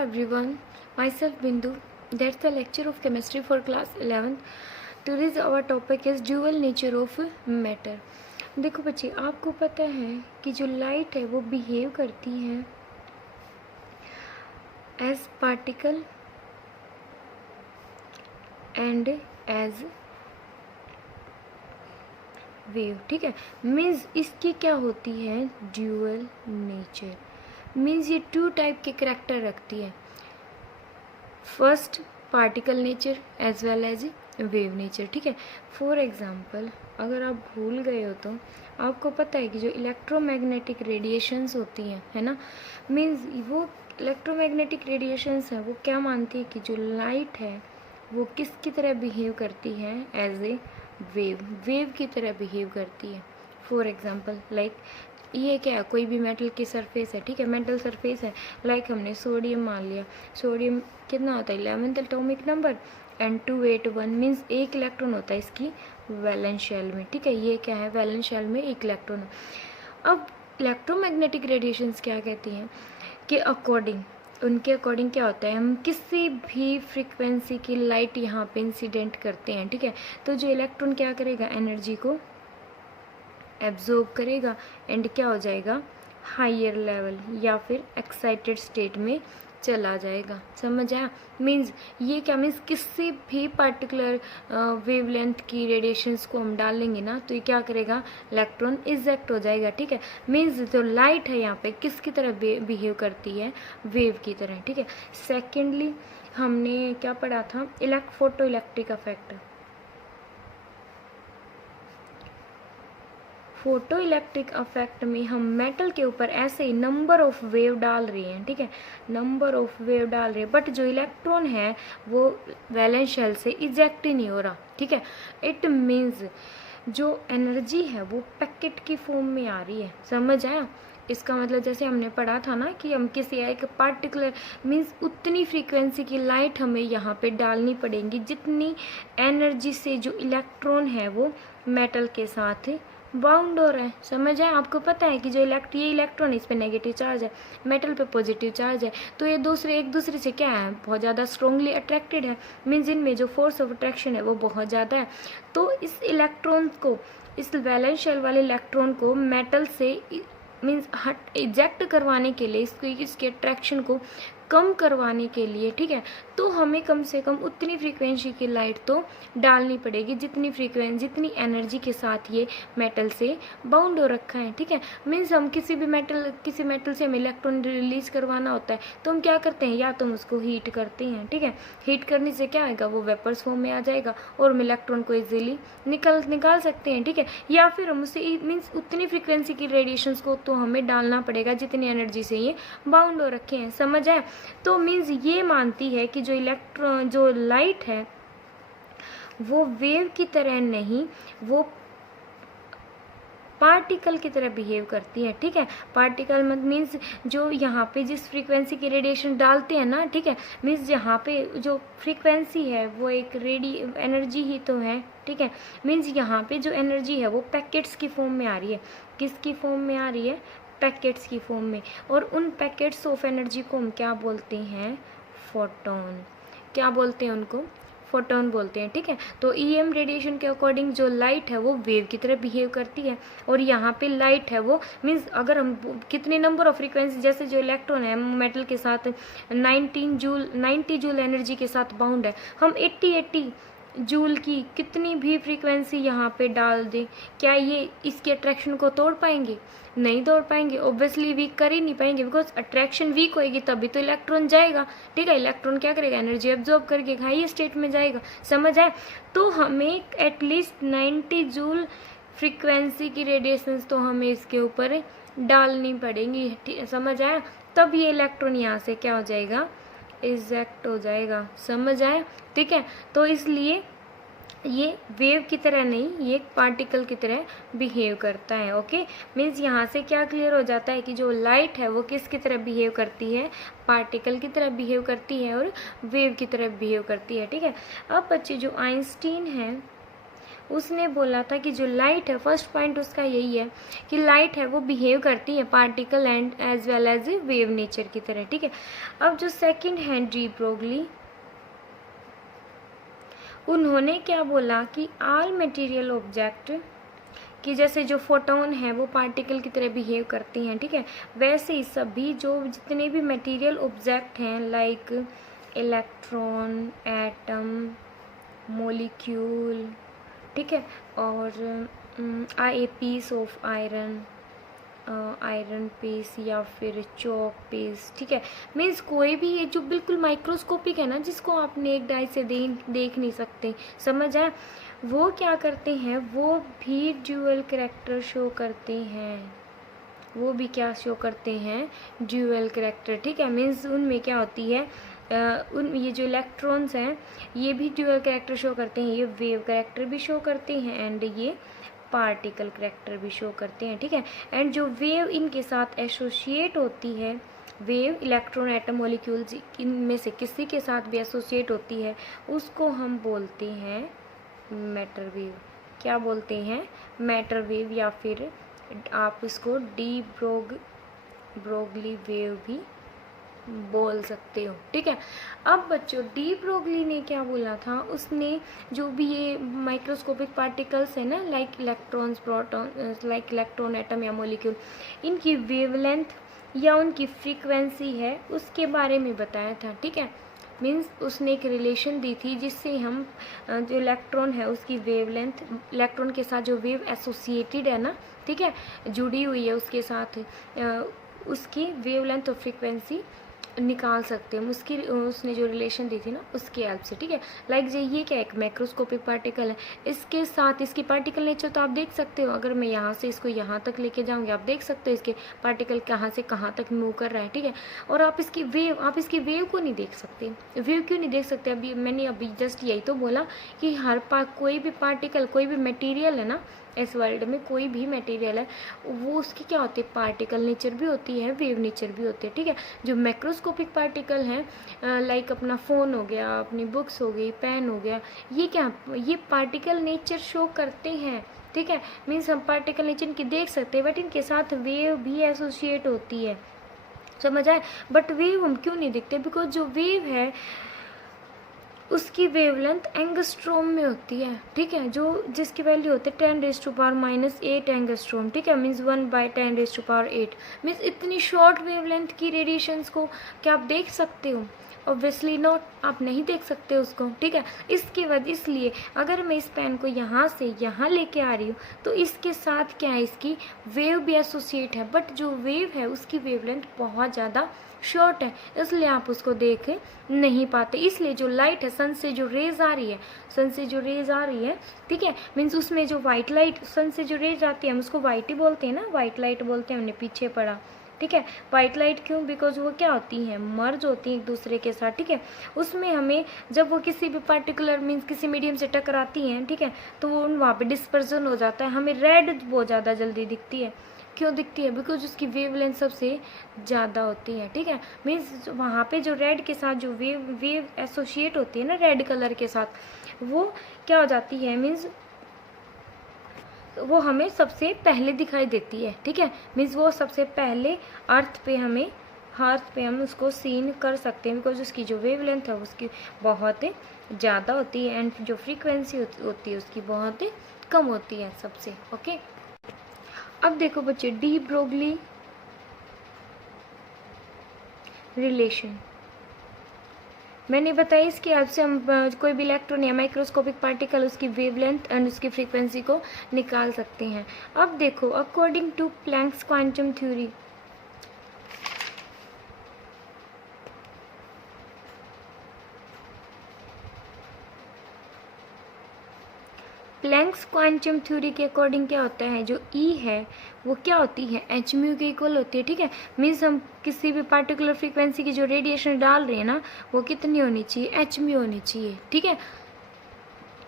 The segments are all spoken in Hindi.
everyone, myself Bindu. That's the lecture of chemistry for class 11th. Today's our topic is dual nature of matter. देखो बच्चे, आपको पता है कि जो लाइट है वो बिहेव करती है as particle and as wave, ठीक है। मीन्स इसकी क्या होती है, ड्यूअल नेचर। मीन्स ये टू टाइप के करैक्टर रखती है, first particle nature as well as wave nature, ठीक है। फॉर एग्जांपल, अगर आप भूल गए हो तो आपको पता है कि जो इलेक्ट्रोमैग्नेटिक रेडिएशंस होती हैं, है ना, मीन्स वो इलेक्ट्रोमैग्नेटिक रेडिएशंस है वो क्या मानती है कि जो लाइट है वो किसकी तरह बिहेव करती है, एज ए वेव की तरह बिहेव करती है। फॉर एग्जांपल लाइक ये क्या है, कोई भी मेटल की सरफेस है, ठीक है, मेटल सरफेस है, लाइक हमने सोडियम मान लिया। सोडियम कितना होता है, 11th atomic number and 281 means एक इलेक्ट्रॉन होता है इसकी वैलेंस शेल में, ठीक है। ये क्या है, वैलेंस शेल में एक इलेक्ट्रॉन। अब इलेक्ट्रोमैग्नेटिक रेडिएशंस क्या कहती हैं कि उनके अकॉर्डिंग क्या होता है, हम किसी भी फ्रीक्वेंसी की लाइट यहाँ पे इंसिडेंट करते हैं, ठीक है, तो जो इलेक्ट्रॉन क्या करेगा, एनर्जी को एब्जॉर्ब करेगा एंड क्या हो जाएगा, हायर लेवल या फिर एक्साइटेड स्टेट में चला जाएगा। समझ आया। मीन्स ये क्या मीन्स किसी भी पर्टिकुलर वेवलेंथ की रेडिएशंस को हम डालेंगे ना तो ये क्या करेगा, इलेक्ट्रॉन इजेक्ट हो जाएगा, ठीक है। मीन्स जो लाइट है यहाँ पे किसकी तरह बिहेव करती है, वेव की तरह, ठीक है। सेकेंडली हमने क्या पढ़ा था, photo electric effect. Photo electric effect में हम मेटल के ऊपर ऐसे ही नंबर ऑफ वेव डाल रहे हैं, ठीक है, नंबर ऑफ वेव डाल रहे हैं, बट जो इलेक्ट्रॉन है वो वैलेंस शेल से इजेक्ट ही नहीं हो रहा, ठीक है। इट मीन्स जो एनर्जी है वो पैकेट की फॉर्म में आ रही है। समझ आया। इसका मतलब जैसे हमने पढ़ा था ना कि हम किसी एक पार्टिकुलर मीन्स उतनी फ्रीक्वेंसी की लाइट हमें यहाँ पे डालनी पड़ेगी जितनी एनर्जी से जो इलेक्ट्रॉन है वो मेटल के साथ बाउंड हो रहा है। समझ आए। आपको पता है कि जो ये इलेक्ट्रॉन इस पे नेगेटिव चार्ज है, मेटल पे पॉजिटिव चार्ज है, तो ये एक दूसरे से क्या है, बहुत ज़्यादा स्ट्रांगली अट्रैक्टेड है। मीन्स इनमें जो फोर्स ऑफ अट्रैक्शन है वो बहुत ज़्यादा है। तो इस इलेक्ट्रॉन को, इस वैलेंस शेल वाले इलेक्ट्रॉन को मेटल से मीन्स इजेक्ट करवाने के लिए, इसके अट्रैक्शन को कम करवाने के लिए, ठीक है, तो हमें कम से कम उतनी फ्रीक्वेंसी की लाइट तो डालनी पड़ेगी जितनी एनर्जी के साथ ये मेटल से बाउंड हो रखा है, ठीक है। मीन्स हम किसी मेटल से हमें इलेक्ट्रॉन रिलीज करवाना होता है तो हम क्या करते हैं, या तो हम उसको हीट करते हैं, ठीक है, हीट करने से क्या आएगा, वो वेपर्स फॉर्म में आ जाएगा और हम इलेक्ट्रॉन को इजीली निकाल सकते हैं, ठीक है। या फिर हम उसे मीन्स उतनी फ्रीक्वेंसी की रेडिएशंस को तो हमें डालना पड़ेगा जितनी एनर्जी से ये बाउंड हो रखे हैं। समझ आए। तो मीन्स ये मानती है कि जो लाइट है वो वेव की तरह नहीं, वो पार्टिकल की तरह बिहेव करती है, ठीक है। पार्टिकल मीन्स जो यहाँ पे जिस फ्रीक्वेंसी की रेडिएशन डालते हैं ना, ठीक है, मीन्स यहाँ पे जो फ्रीक्वेंसी है वो एक एनर्जी ही तो है, ठीक है। मीन्स यहाँ पे जो एनर्जी है वो पैकेट्स की फॉर्म में आ रही है। किसकी फॉर्म में आ रही है, पैकेट्स की फॉर्म में। और उन पैकेट्स ऑफ एनर्जी को हम क्या बोलते हैं, फोटोन। क्या बोलते हैं उनको, फोटोन बोलते हैं, ठीक है। तो ईएम रेडिएशन के अकॉर्डिंग जो लाइट है वो वेव की तरह बिहेव करती है, और यहाँ पे लाइट है वो मीन्स अगर हम कितने नंबर ऑफ फ्रीक्वेंसी, जैसे जो इलेक्ट्रॉन है मेटल के साथ 90 जूल एनर्जी के साथ बाउंड है, हम 80 जूल की कितनी भी फ्रीक्वेंसी यहाँ पे डाल दें, क्या ये इसके अट्रैक्शन को तोड़ पाएंगे, नहीं तोड़ पाएंगे। ऑब्वियसली वीक कर ही नहीं पाएंगे, बिकॉज अट्रैक्शन वीक होएगी तभी तो इलेक्ट्रॉन जाएगा, ठीक है। इलेक्ट्रॉन क्या करेगा, एनर्जी एब्जॉर्ब करके हाई स्टेट में जाएगा। समझ आए। तो हमें एटलीस्ट 90 जूल फ्रीक्वेंसी की रेडिएशंस तो हमें इसके ऊपर डालनी पड़ेंगी, समझ आया। तब ये इलेक्ट्रॉन यहाँ से क्या हो जाएगा, इजेक्ट हो जाएगा। समझ आए, ठीक है। तो इसलिए ये वेव की तरह नहीं, ये एक पार्टिकल की तरह बिहेव करता है। ओके, मीन्स यहाँ से क्या क्लियर हो जाता है कि जो लाइट है वो किस की तरह बिहेव करती है, पार्टिकल की तरह बिहेव करती है और वेव की तरह बिहेव करती है, ठीक है। अब बच्चे जो आइंस्टीन है उसने बोला था कि जो लाइट है, फर्स्ट पॉइंट उसका यही है कि लाइट है वो बिहेव करती है particle and as well as a wave nature की तरह, ठीक है। अब जो सेकंड है डी ब्रोगली, उन्होंने क्या बोला कि ऑल मटेरियल ऑब्जेक्ट, कि जैसे जो फोटोन है वो पार्टिकल की तरह बिहेव करती हैं, ठीक है, वैसे ही सभी जो जितने भी मटेरियल ऑब्जेक्ट हैं लाइक इलेक्ट्रॉन, एटम, मॉलिक्यूल, ठीक है, और a piece of iron, iron piece या फिर चौक पीस, ठीक है, मीन्स कोई भी ये जो बिल्कुल माइक्रोस्कोपिक है ना, जिसको आप नेक्ड आई से देख नहीं सकते, समझ आए, वो क्या करते हैं, वो भी ड्यूअल कैरेक्टर शो करते हैं, वो भी क्या शो करते हैं, ड्यूअल कैरेक्टर, ठीक है, मीन्स उनमें क्या होती है, उन ये जो इलेक्ट्रॉन्स हैं ये भी ड्यूअल कैरेक्टर शो करते हैं, ये वेव कैरेक्टर भी शो करते हैं एंड ये पार्टिकल कैरेक्टर भी शो करते हैं, ठीक है। एंड जो वेव इनके साथ एसोसिएट होती है, वेव इलेक्ट्रॉन, एटम, मॉलिक्यूल इनमें से किसी के साथ भी एसोसिएट होती है, उसको हम बोलते हैं मैटर वेव। क्या बोलते हैं, मैटर वेव, या फिर आप इसको डी ब्रोगली वेव भी बोल सकते हो, ठीक है। अब बच्चों डी ब्रोगली ने क्या बोला था, उसने जो भी ये माइक्रोस्कोपिक पार्टिकल्स है ना, like electrons, proton, like electron, atom या मॉलिक्यूल, इनकी वेवलेंथ या उनकी फ्रीक्वेंसी है उसके बारे में बताया था, ठीक है। मीन्स उसने एक रिलेशन दी थी जिससे हम जो इलेक्ट्रॉन है उसकी वेवलेंथ, इलेक्ट्रॉन के साथ जो वेव एसोसिएटेड है ना, ठीक है, जुड़ी हुई है उसके साथ, उसकी वेवलेंथ और फ्रीक्वेंसी निकाल सकते हैं, उसकी उसने जो रिलेशन दी थी ना उसकी हेल्प से, ठीक है। लाइक ये क्या एक मैक्रोस्कोपिक पार्टिकल है, इसके साथ इसकी पार्टिकल नेचर तो आप देख सकते हो, अगर मैं यहाँ से इसको यहाँ तक लेके जाऊँगी आप देख सकते हो इसके पार्टिकल कहाँ से कहाँ तक मूव कर रहा है, ठीक है। और आप इसकी वेव को नहीं देख सकते। वेव क्यों नहीं देख सकते, अभी मैंने जस्ट यही तो बोला कि कोई भी पार्टिकल, कोई भी मटीरियल है ना इस वर्ल्ड में, कोई भी मटेरियल है वो उसकी क्या होती है, पार्टिकल नेचर भी होती है, वेव नेचर भी होती है, ठीक है। जो मैक्रोस्कोपिक पार्टिकल हैं लाइक अपना फ़ोन हो गया, अपनी बुक्स हो गई, पेन हो गया, ये क्या, ये पार्टिकल नेचर शो करते हैं, ठीक है। मीन्स हम पार्टिकल नेचर इनकी देख सकते हैं, बट इनके साथ वेव भी एसोसिएट होती है, समझ आए। बट वेव हम क्यों नहीं देखते, बिकॉज जो वेव है उसकी वेवलेंथ एंगस्ट्रोम में होती है, ठीक है, जो जिसकी वैल्यू होती है 10⁻⁸ एंगस्ट्रोम, ठीक है, मीन्स 1/10⁸8, मीन्स इतनी शॉर्ट वेवलेंथ की रेडिएशंस को क्या आप देख सकते हो, ऑब्वियसली नॉट, आप नहीं देख सकते उसको, ठीक है। इसकी वजह इसलिए अगर मैं इस पेन को यहाँ से यहाँ लेके आ रही हूँ तो इसके साथ क्या है, इसकी वेव भी एसोसिएट है, बट जो वेव है उसकी वेवलेंथ बहुत ज़्यादा शॉर्ट है, इसलिए आप उसको देख नहीं पाते। इसलिए जो लाइट है, सन से जो रेज आ रही है, ठीक है, मीन्स उसमें जो वाइट लाइट, सन से जो रेज आती है हम उसको वाइट ही बोलते हैं ना, वाइट लाइट बोलते हैं, हमने पीछे पढ़ा, ठीक है। वाइट लाइट क्यों, बिकॉज वो क्या होती हैं, मर्ज होती हैं एक दूसरे के साथ, ठीक है। उसमें हमें जब वो किसी भी पार्टिकुलर मीन्स किसी मीडियम से टकराती हैं, ठीक है, तो वो वहाँ पे डिस्पर्जन हो जाता है, हमें रेड बहुत ज़्यादा जल्दी दिखती है। क्यों दिखती है, बिकॉज उसकी वेवलेंथ सबसे ज़्यादा होती है, ठीक है। मीन्स वहाँ पे जो रेड के साथ जो वेव एसोसिएट होती है ना रेड कलर के साथ, वो क्या हो जाती है, मीन्स वो हमें सबसे पहले दिखाई देती है, ठीक है। मीन्स वो सबसे पहले अर्थ पे हम उसको सीन कर सकते हैं, बिकॉज उसकी जो वेवलेंथ है उसकी बहुत ज़्यादा होती है एंड जो फ्रीक्वेंसी होती है उसकी बहुत कम होती है सबसे, ओके। अब देखो बच्चे डी ब्रोगली रिलेशन मैंने बताया, इसकी हेल्प से हम कोई भी इलेक्ट्रॉन या माइक्रोस्कोपिक पार्टिकल उसकी वेवलेंथ एंड उसकी फ्रीक्वेंसी को निकाल सकते हैं। अब देखो according to Planck's quantum theory, Planck's quantum theory के अकॉर्डिंग क्या होता है, जो ई है वो क्या होती है, एच म्यू के इक्वल होती है, ठीक है। मीन्स हम किसी भी पार्टिकुलर फ्रीक्वेंसी की जो रेडिएशन डाल रहे हैं ना वो कितनी होनी चाहिए, एच म्यू होनी चाहिए, ठीक है,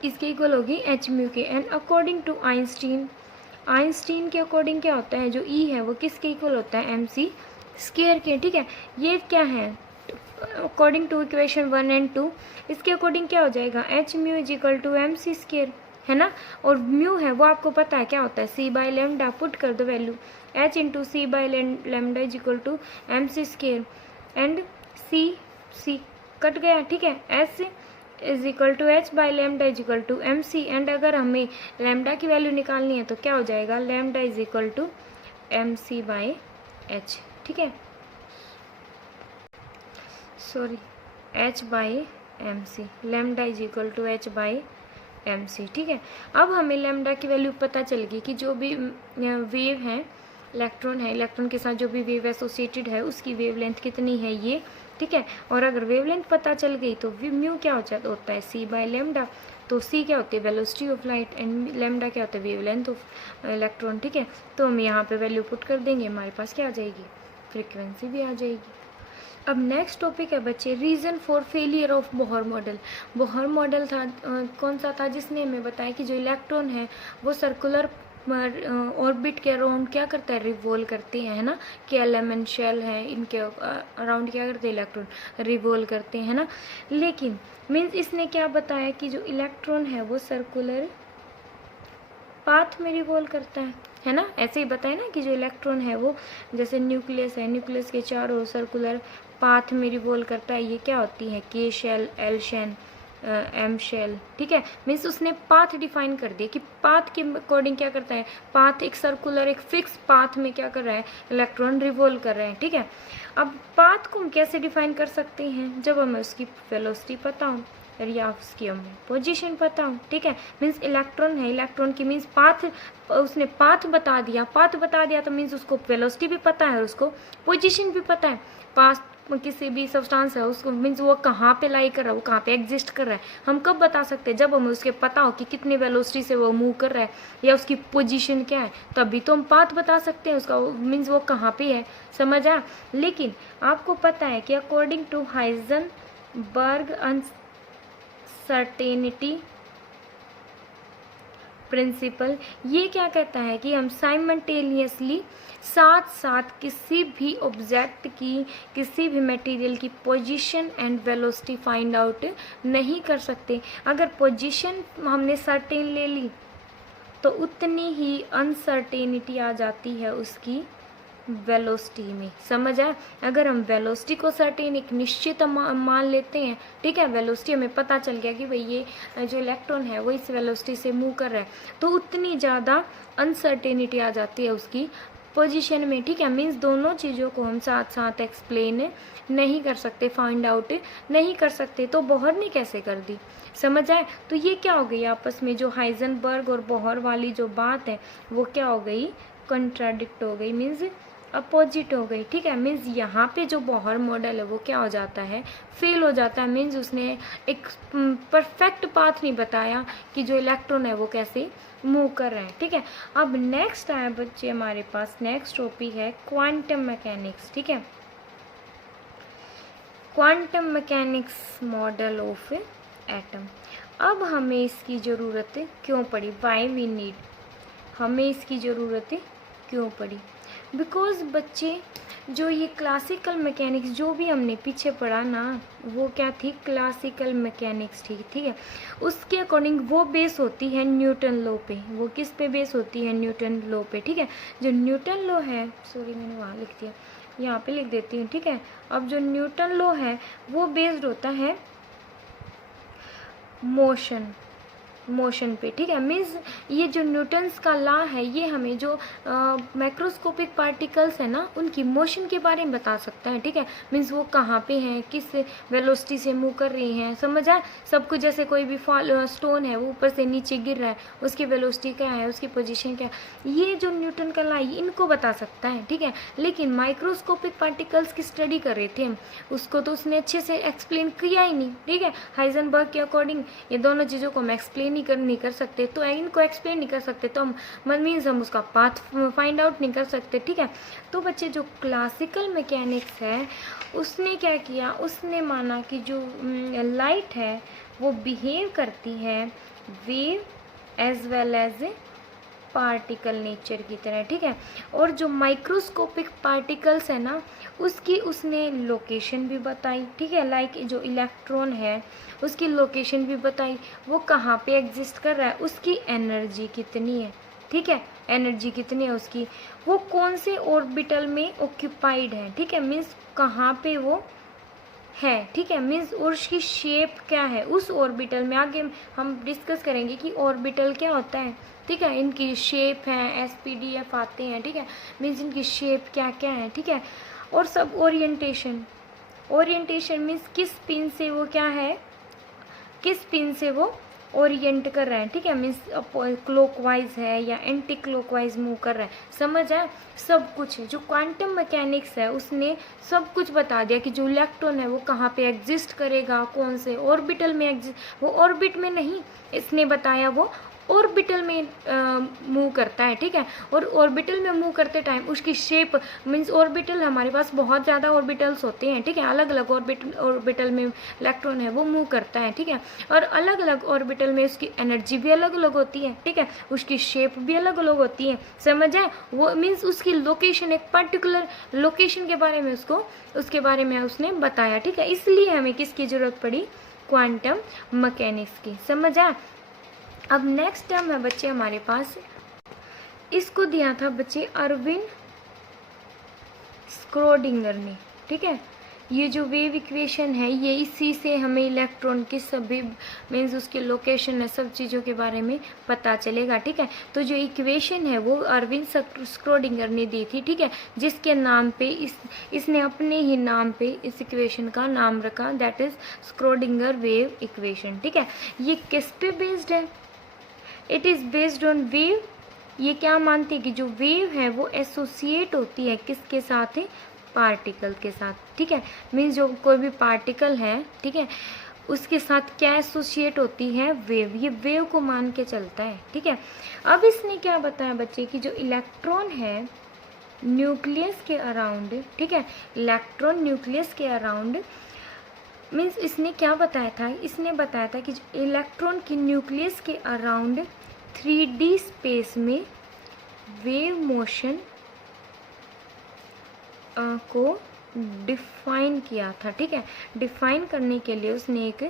इसके इक्वल होगी एच म्यू के। एंड अकॉर्डिंग टू आइंस्टीन के अकॉर्डिंग क्या होता है, जो ई है वो किसके इक्वल होता है, एम सी स्क्वायर के, ठीक है। ये क्या है, अकॉर्डिंग टू इक्वेशन 1 और 2, इसके अकॉर्डिंग क्या हो जाएगा, H mu is equal to M C square, है ना, और म्यू है वो आपको पता है क्या होता है, सी बाय लेमडा, पुट कर दो value, H into C by lambda is equal to M C square and C cut गया, ठीक है, H is equal to H by lambda is equal to M C, and अगर हमें लेमडा की वैल्यू निकालनी है तो क्या हो जाएगा, lambda is equal to M C by H, ठीक है, sorry H by M C, lambda is equal to H by M C, ठीक है। अब हमें लेमडा की वैल्यू पता चल गई कि जो भी वेव है, इलेक्ट्रॉन है, इलेक्ट्रॉन के साथ जो भी वेव एसोसिएटेड है उसकी वेवलेंथ कितनी है ये, ठीक है। और अगर वेवलेंथ पता चल गई तो म्यू क्या होता है, सी बाय लेमडा, तो सी क्या होती है, velocity of light, and lambda क्या होता है, वेवलेंथ ऑफ इलेक्ट्रॉन, ठीक है। तो हम यहाँ पे वैल्यू पुट कर देंगे, हमारे पास क्या आ जाएगी, फ्रीक्वेंसी भी आ जाएगी। अब नेक्स्ट टॉपिक है बच्चे, reason for failure of Bohr model. Bohr model था कौन सा था, जिसने हमें बताया कि जो इलेक्ट्रॉन है वो सर्कुलर ऑर्बिट के अराउंड क्या करता है, रिवॉल्व करते हैं, है ना, कि एलिमेंट शेल है इनके अराउंड क्या करते हैं, इलेक्ट्रॉन रिवॉल्व करते हैं, है ना। लेकिन मीन्स इसने क्या बताया कि जो इलेक्ट्रॉन है वो सर्कुलर पाथ में रिवॉल्व करता है ना, ऐसे ही बताया ना कि जो इलेक्ट्रॉन है वो जैसे न्यूक्लियस है, न्यूक्लियस के चारों सर्कुलर पाथ में रिवॉल्व करता है, ये क्या होती है, K shell, L shell, M shell, ठीक है। मीन्स उसने पाथ डिफाइन कर दिया कि पाथ के अकॉर्डिंग क्या करता है, पाथ एक सर्कुलर एक फिक्स पाथ में क्या कर रहा है, इलेक्ट्रॉन रिवॉल्व कर रहे हैं, ठीक है। अब पाथ को हम कैसे डिफाइन कर सकते हैं, जब हमें उसकी वेलोसिटी पता हो या उसकी हमें पोजीशन पता हो, ठीक है। मीन्स इलेक्ट्रॉन है, इलेक्ट्रॉन की मीन्स पाथ, उसने पाथ बता दिया तो मीन्स उसको वेलोसिटी भी पता है और उसको पोजीशन भी पता है। पाथ किसी भी सब्सटेंस है उसको मीन्स वो कहाँ पे लाई कर रहा है, वो कहाँ पे एग्जिस्ट कर रहा है, हम कब बता सकते हैं, जब हमें उसके पता हो कि कितनी वेलोसिटी से वो मूव कर रहा है या उसकी पोजीशन क्या है, तभी तो हम पाथ बता सकते हैं उसका, मीन्स वो कहाँ पे है, समझ आया। लेकिन आपको पता है कि according to Heisenberg uncertainty principle, ये क्या कहता है कि हम साइमल्टेनियसली साथ साथ किसी भी ऑब्जेक्ट की, किसी भी मटेरियल की position and velocity find out नहीं कर सकते। अगर पोजीशन हमने सर्टेन ले ली तो उतनी ही अनसर्टेनिटी आ जाती है उसकी वेलोसिटी में, समझ आया। अगर हम वेलोसिटी को सर्टेन एक निश्चित मान लेते हैं, ठीक है, वेलोसिटी हमें पता चल गया कि भाई ये जो इलेक्ट्रॉन है वो इस वेलोसिटी से मूव कर रहा है, तो उतनी ज़्यादा अनसर्टेनिटी आ जाती है उसकी पोजीशन में, ठीक है। मीन्स दोनों चीज़ों को हम साथ साथ एक्सप्लेन नहीं कर सकते, फाइंड आउट नहीं कर सकते, तो बोहर ने कैसे कर दी, समझ आए। तो ये क्या हो गई, आपस में जो हाइजेनबर्ग और बोहर वाली जो बात है वो क्या हो गई, कंट्राडिक्ट हो गई, मीन्स अपोजिट हो गई, ठीक है। मीन्स यहाँ पे जो बोहर मॉडल है वो क्या हो जाता है, फेल हो जाता है। मीन्स उसने एक परफेक्ट पाथ नहीं बताया कि जो इलेक्ट्रॉन है वो कैसे मूव कर रहे हैं, ठीक है। अब नेक्स्ट आया बच्चे हमारे पास, नेक्स्ट टॉपिक है क्वांटम मैकेनिक्स, ठीक है। Quantum mechanics model of atom. अब हमें इसकी ज़रूरत क्यों पड़ी, वाई वी नीड, हमें इसकी ज़रूरत क्यों पड़ी, बिकॉज बच्चे जो ये क्लासिकल मैकेनिक्स जो भी हमने पीछे पढ़ा ना, वो क्या थी, क्लासिकल मैकेनिक्स, ठीक है। उसके अकॉर्डिंग वो बेस होती है न्यूटन लॉ पे, वो किस पे बेस होती है, न्यूटन लॉ पे, ठीक है। जो न्यूटन लॉ है, सॉरी मैंने वहाँ लिख दिया, यहाँ पे लिख देती हूँ, ठीक है। अब जो न्यूटन लॉ है वो बेस्ड होता है मोशन पे, ठीक है। मीन्स ये जो न्यूटन्स का लॉ है ये हमें जो माइक्रोस्कोपिक पार्टिकल्स है ना उनकी मोशन के बारे में बता सकता है, ठीक है। मीन्स वो कहाँ पे हैं, किस वेलोसिटी से मूव कर रही हैं, समझ आए सब कुछ। जैसे कोई भी स्टोन है वो ऊपर से नीचे गिर रहा है, उसकी वेलोसिटी क्या है, उसकी पोजीशन क्या है, ये जो न्यूटन का लॉ इनको बता सकता है, ठीक है। लेकिन माइक्रोस्कोपिक पार्टिकल्स की स्टडी कर रहे थे हम, उसको तो उसने अच्छे से एक्सप्लेन किया ही नहीं, ठीक है। हाइजेनबर्ग के अकॉर्डिंग ये दोनों चीज़ों को हम एक्सप्लेन नहीं कर सकते, तो इनको एक्सप्लेन नहीं कर सकते, तो हम मीन्स हम उसका पाथ फाइंड आउट नहीं कर सकते, ठीक है। तो बच्चे जो क्लासिकल मैकेनिक्स है उसने क्या किया, उसने माना कि जो लाइट है वो बिहेव करती है wave as well as particle nature की तरह, ठीक है। और जो माइक्रोस्कोपिक पार्टिकल्स है ना, उसकी उसने लोकेशन भी बताई, ठीक है। लाइक जो इलेक्ट्रॉन है उसकी लोकेशन भी बताई, वो कहाँ पे एग्जिस्ट कर रहा है, उसकी एनर्जी कितनी है, ठीक है, एनर्जी कितनी है उसकी, वो कौन से ऑर्बिटल में ऑक्यूपाइड है, ठीक है, मीन्स कहाँ पे वो है, ठीक है, मीन्स और उसकी शेप क्या है उस ऑर्बिटल में। आगे हम डिस्कस करेंगे कि ऑर्बिटल क्या होता है, ठीक है, इनकी शेप है, SPDF आते हैं, ठीक है, मीन्स इनकी शेप क्या क्या है, ठीक है। और सब ओरिएंटेशन, ओरिएंटेशन मीन्स किस पिन से वो क्या है, किस पिन से वो ओरिएंट कर रहा है, ठीक है, मीन्स क्लॉकवाइज है या एंटी क्लॉकवाइज मूव कर रहा है, समझ आया। सब कुछ है जो क्वांटम मैकेनिक्स है उसने सब कुछ बता दिया कि जो इलेक्ट्रॉन है वो कहाँ पे एग्जिस्ट करेगा, कौन से ऑर्बिटल में एग्जिस्ट, वो ऑर्बिट में नहीं, इसने बताया वो ऑर्बिटल में मूव करता है, ठीक है। और ऑर्बिटल में मूव करते टाइम उसकी शेप मीन्स ऑर्बिटल, हमारे पास बहुत ज़्यादा ऑर्बिटल्स होते हैं, ठीक है, अलग अलग ऑर्बिटल में इलेक्ट्रॉन है वो मूव करता है, ठीक है। और अलग अलग ऑर्बिटल में उसकी एनर्जी भी अलग अलग होती है, ठीक है, उसकी शेप भी अलग अलग होती है, समझ आए। वो मीन्स उसकी लोकेशन, एक पर्टिकुलर लोकेशन के बारे में उसके बारे में उसने बताया, ठीक है। इसलिए हमें किसकी ज़रूरत पड़ी, क्वांटम मैकेनिक्स की, समझ आए। अब नेक्स्ट टर्म है बच्चे हमारे पास, इसको दिया था बच्चे अरविंद स्क्रोडिंगर ने, ठीक है। ये जो वेव इक्वेशन है ये इसी से हमें इलेक्ट्रॉन की सभी मीन्स उसकी लोकेशन है, सब चीज़ों के बारे में पता चलेगा, ठीक है। तो जो इक्वेशन है वो अरविंद स्क्रोडिंगर ने दी थी, ठीक है, जिसके नाम पे इसने अपने ही नाम पे इस इक्वेशन का नाम रखा, that is Schrödinger wave equation, ठीक है। ये किस पे बेस्ड है, it is based on wave. ये क्या मानती है कि जो वेव है वो एसोसिएट होती है किसके साथ है, पार्टिकल के साथ, ठीक है, मीन्स जो कोई भी पार्टिकल है, ठीक है, उसके साथ क्या एसोसिएट होती है, वेव, ये वेव को मान के चलता है, ठीक है। अब इसने क्या बताया बच्चे कि जो इलेक्ट्रॉन है न्यूक्लियस के अराउंड, ठीक है, इलेक्ट्रॉन न्यूक्लियस के अराउंड मीन्स इसने क्या बताया था, इसने बताया था कि इलेक्ट्रॉन की न्यूक्लियस के अराउंड 3D स्पेस में वेव मोशन को डिफाइन किया था, ठीक है। डिफाइन करने के लिए उसने एक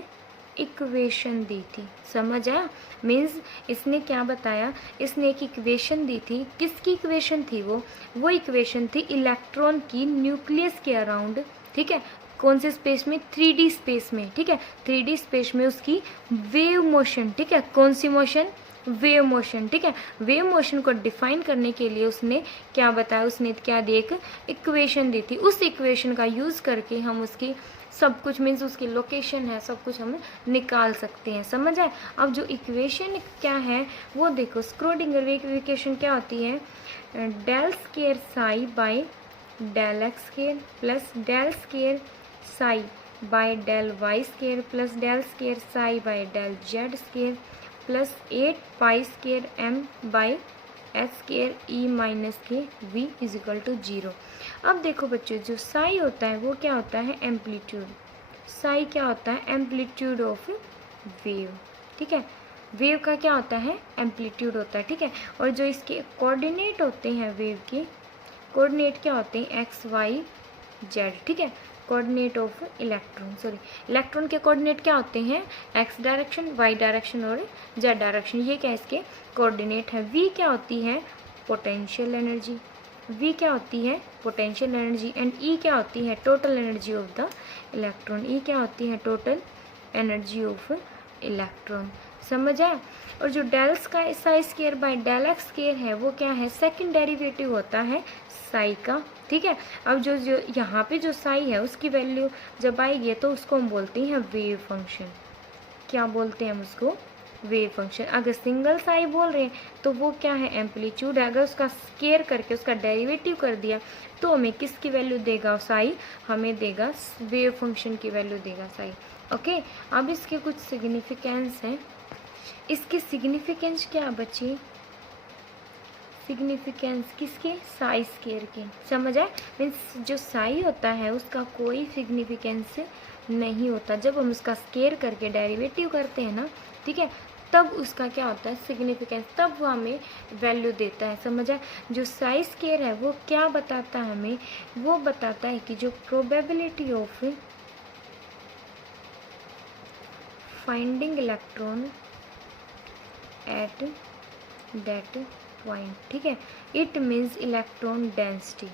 इक्वेशन दी थी, समझ आया। मीन्स इसने क्या बताया, इसने एक इक्वेशन दी थी, किसकी इक्वेशन थी वो इक्वेशन थी इलेक्ट्रॉन की न्यूक्लियस के अराउंड, ठीक है, कौन से स्पेस में, 3D स्पेस में, ठीक है, 3D स्पेस में उसकी वेव मोशन, ठीक है, कौन सी मोशन, वेव मोशन, ठीक है। वेव मोशन को डिफाइन करने के लिए उसने क्या बताया, उसने क्या दी, एक इक्वेशन दी थी। उस इक्वेशन का यूज़ करके हम उसकी सब कुछ मीन्स उसकी लोकेशन है सब कुछ हम निकाल सकते हैं, समझ आए। अब जो इक्वेशन क्या है वो देखो, स्क्रोडिंगर वेव इक्वेशन क्या होती है, del square psi by del X square plus del square psi by del Y square plus del square psi by del Z square plus 8 pi square M by H square E minus K V is equal to 0। अब देखो बच्चों, जो साई होता है वो क्या होता है, एम्पलीट्यूड। साई क्या होता है, एम्पलीट्यूड ऑफ वेव, ठीक है, वेव का क्या होता है, एम्पलीट्यूड होता है, ठीक है। और जो इसके कोऑर्डिनेट होते हैं वेव के, कोऑर्डिनेट क्या होते हैं, एक्स वाई जेड, ठीक है, कोऑर्डिनेट ऑफ इलेक्ट्रॉन, इलेक्ट्रॉन के कोऑर्डिनेट क्या होते हैं, एक्स डायरेक्शन, वाई डायरेक्शन और जेड डायरेक्शन, ये क्या इसके कोऑर्डिनेट है। वी क्या होती है, पोटेंशियल एनर्जी, वी क्या होती है, पोटेंशियल एनर्जी, एंड ई क्या होती है, total energy of the electron, E क्या होती है, टोटल एनर्जी ऑफ इलेक्ट्रॉन, समझ आया। और जो del psi square by del X square है वो क्या है, सेकंड डेरिवेटिव होता है साई का, ठीक है। अब जो यहाँ पे जो साई है उसकी वैल्यू जब आएगी तो उसको हम बोलते हैं वेव फंक्शन, क्या बोलते हैं हम उसको, वेव फंक्शन। अगर सिंगल साई बोल रहे हैं तो वो क्या है, एम्पलीट्यूड है। अगर उसका स्केयर करके उसका डेरिवेटिव कर दिया तो हमें किसकी वैल्यू देगा, साई हमें देगा वेव फंक्शन की वैल्यू देगा साई, ओके। अब इसके कुछ सिग्निफिकेंस हैं, इसके सिग्निफिकेंस क्या बच्चे, सिग्निफिकेंस किसके, साई स्केयर के, समझ आए। मीन्स जो साई होता है उसका कोई सिग्निफिकेंस नहीं होता, जब हम उसका स्केयर करके डेरिवेटिव करते हैं ना, ठीक है, तब उसका क्या होता है सिग्निफिकेंस, तब वो हमें वैल्यू देता है। समझा? जो साइज स्केयर है वो क्या बताता है हमें, वो बताता है कि जो probability of finding electron at that point, ठीक है, it means electron density,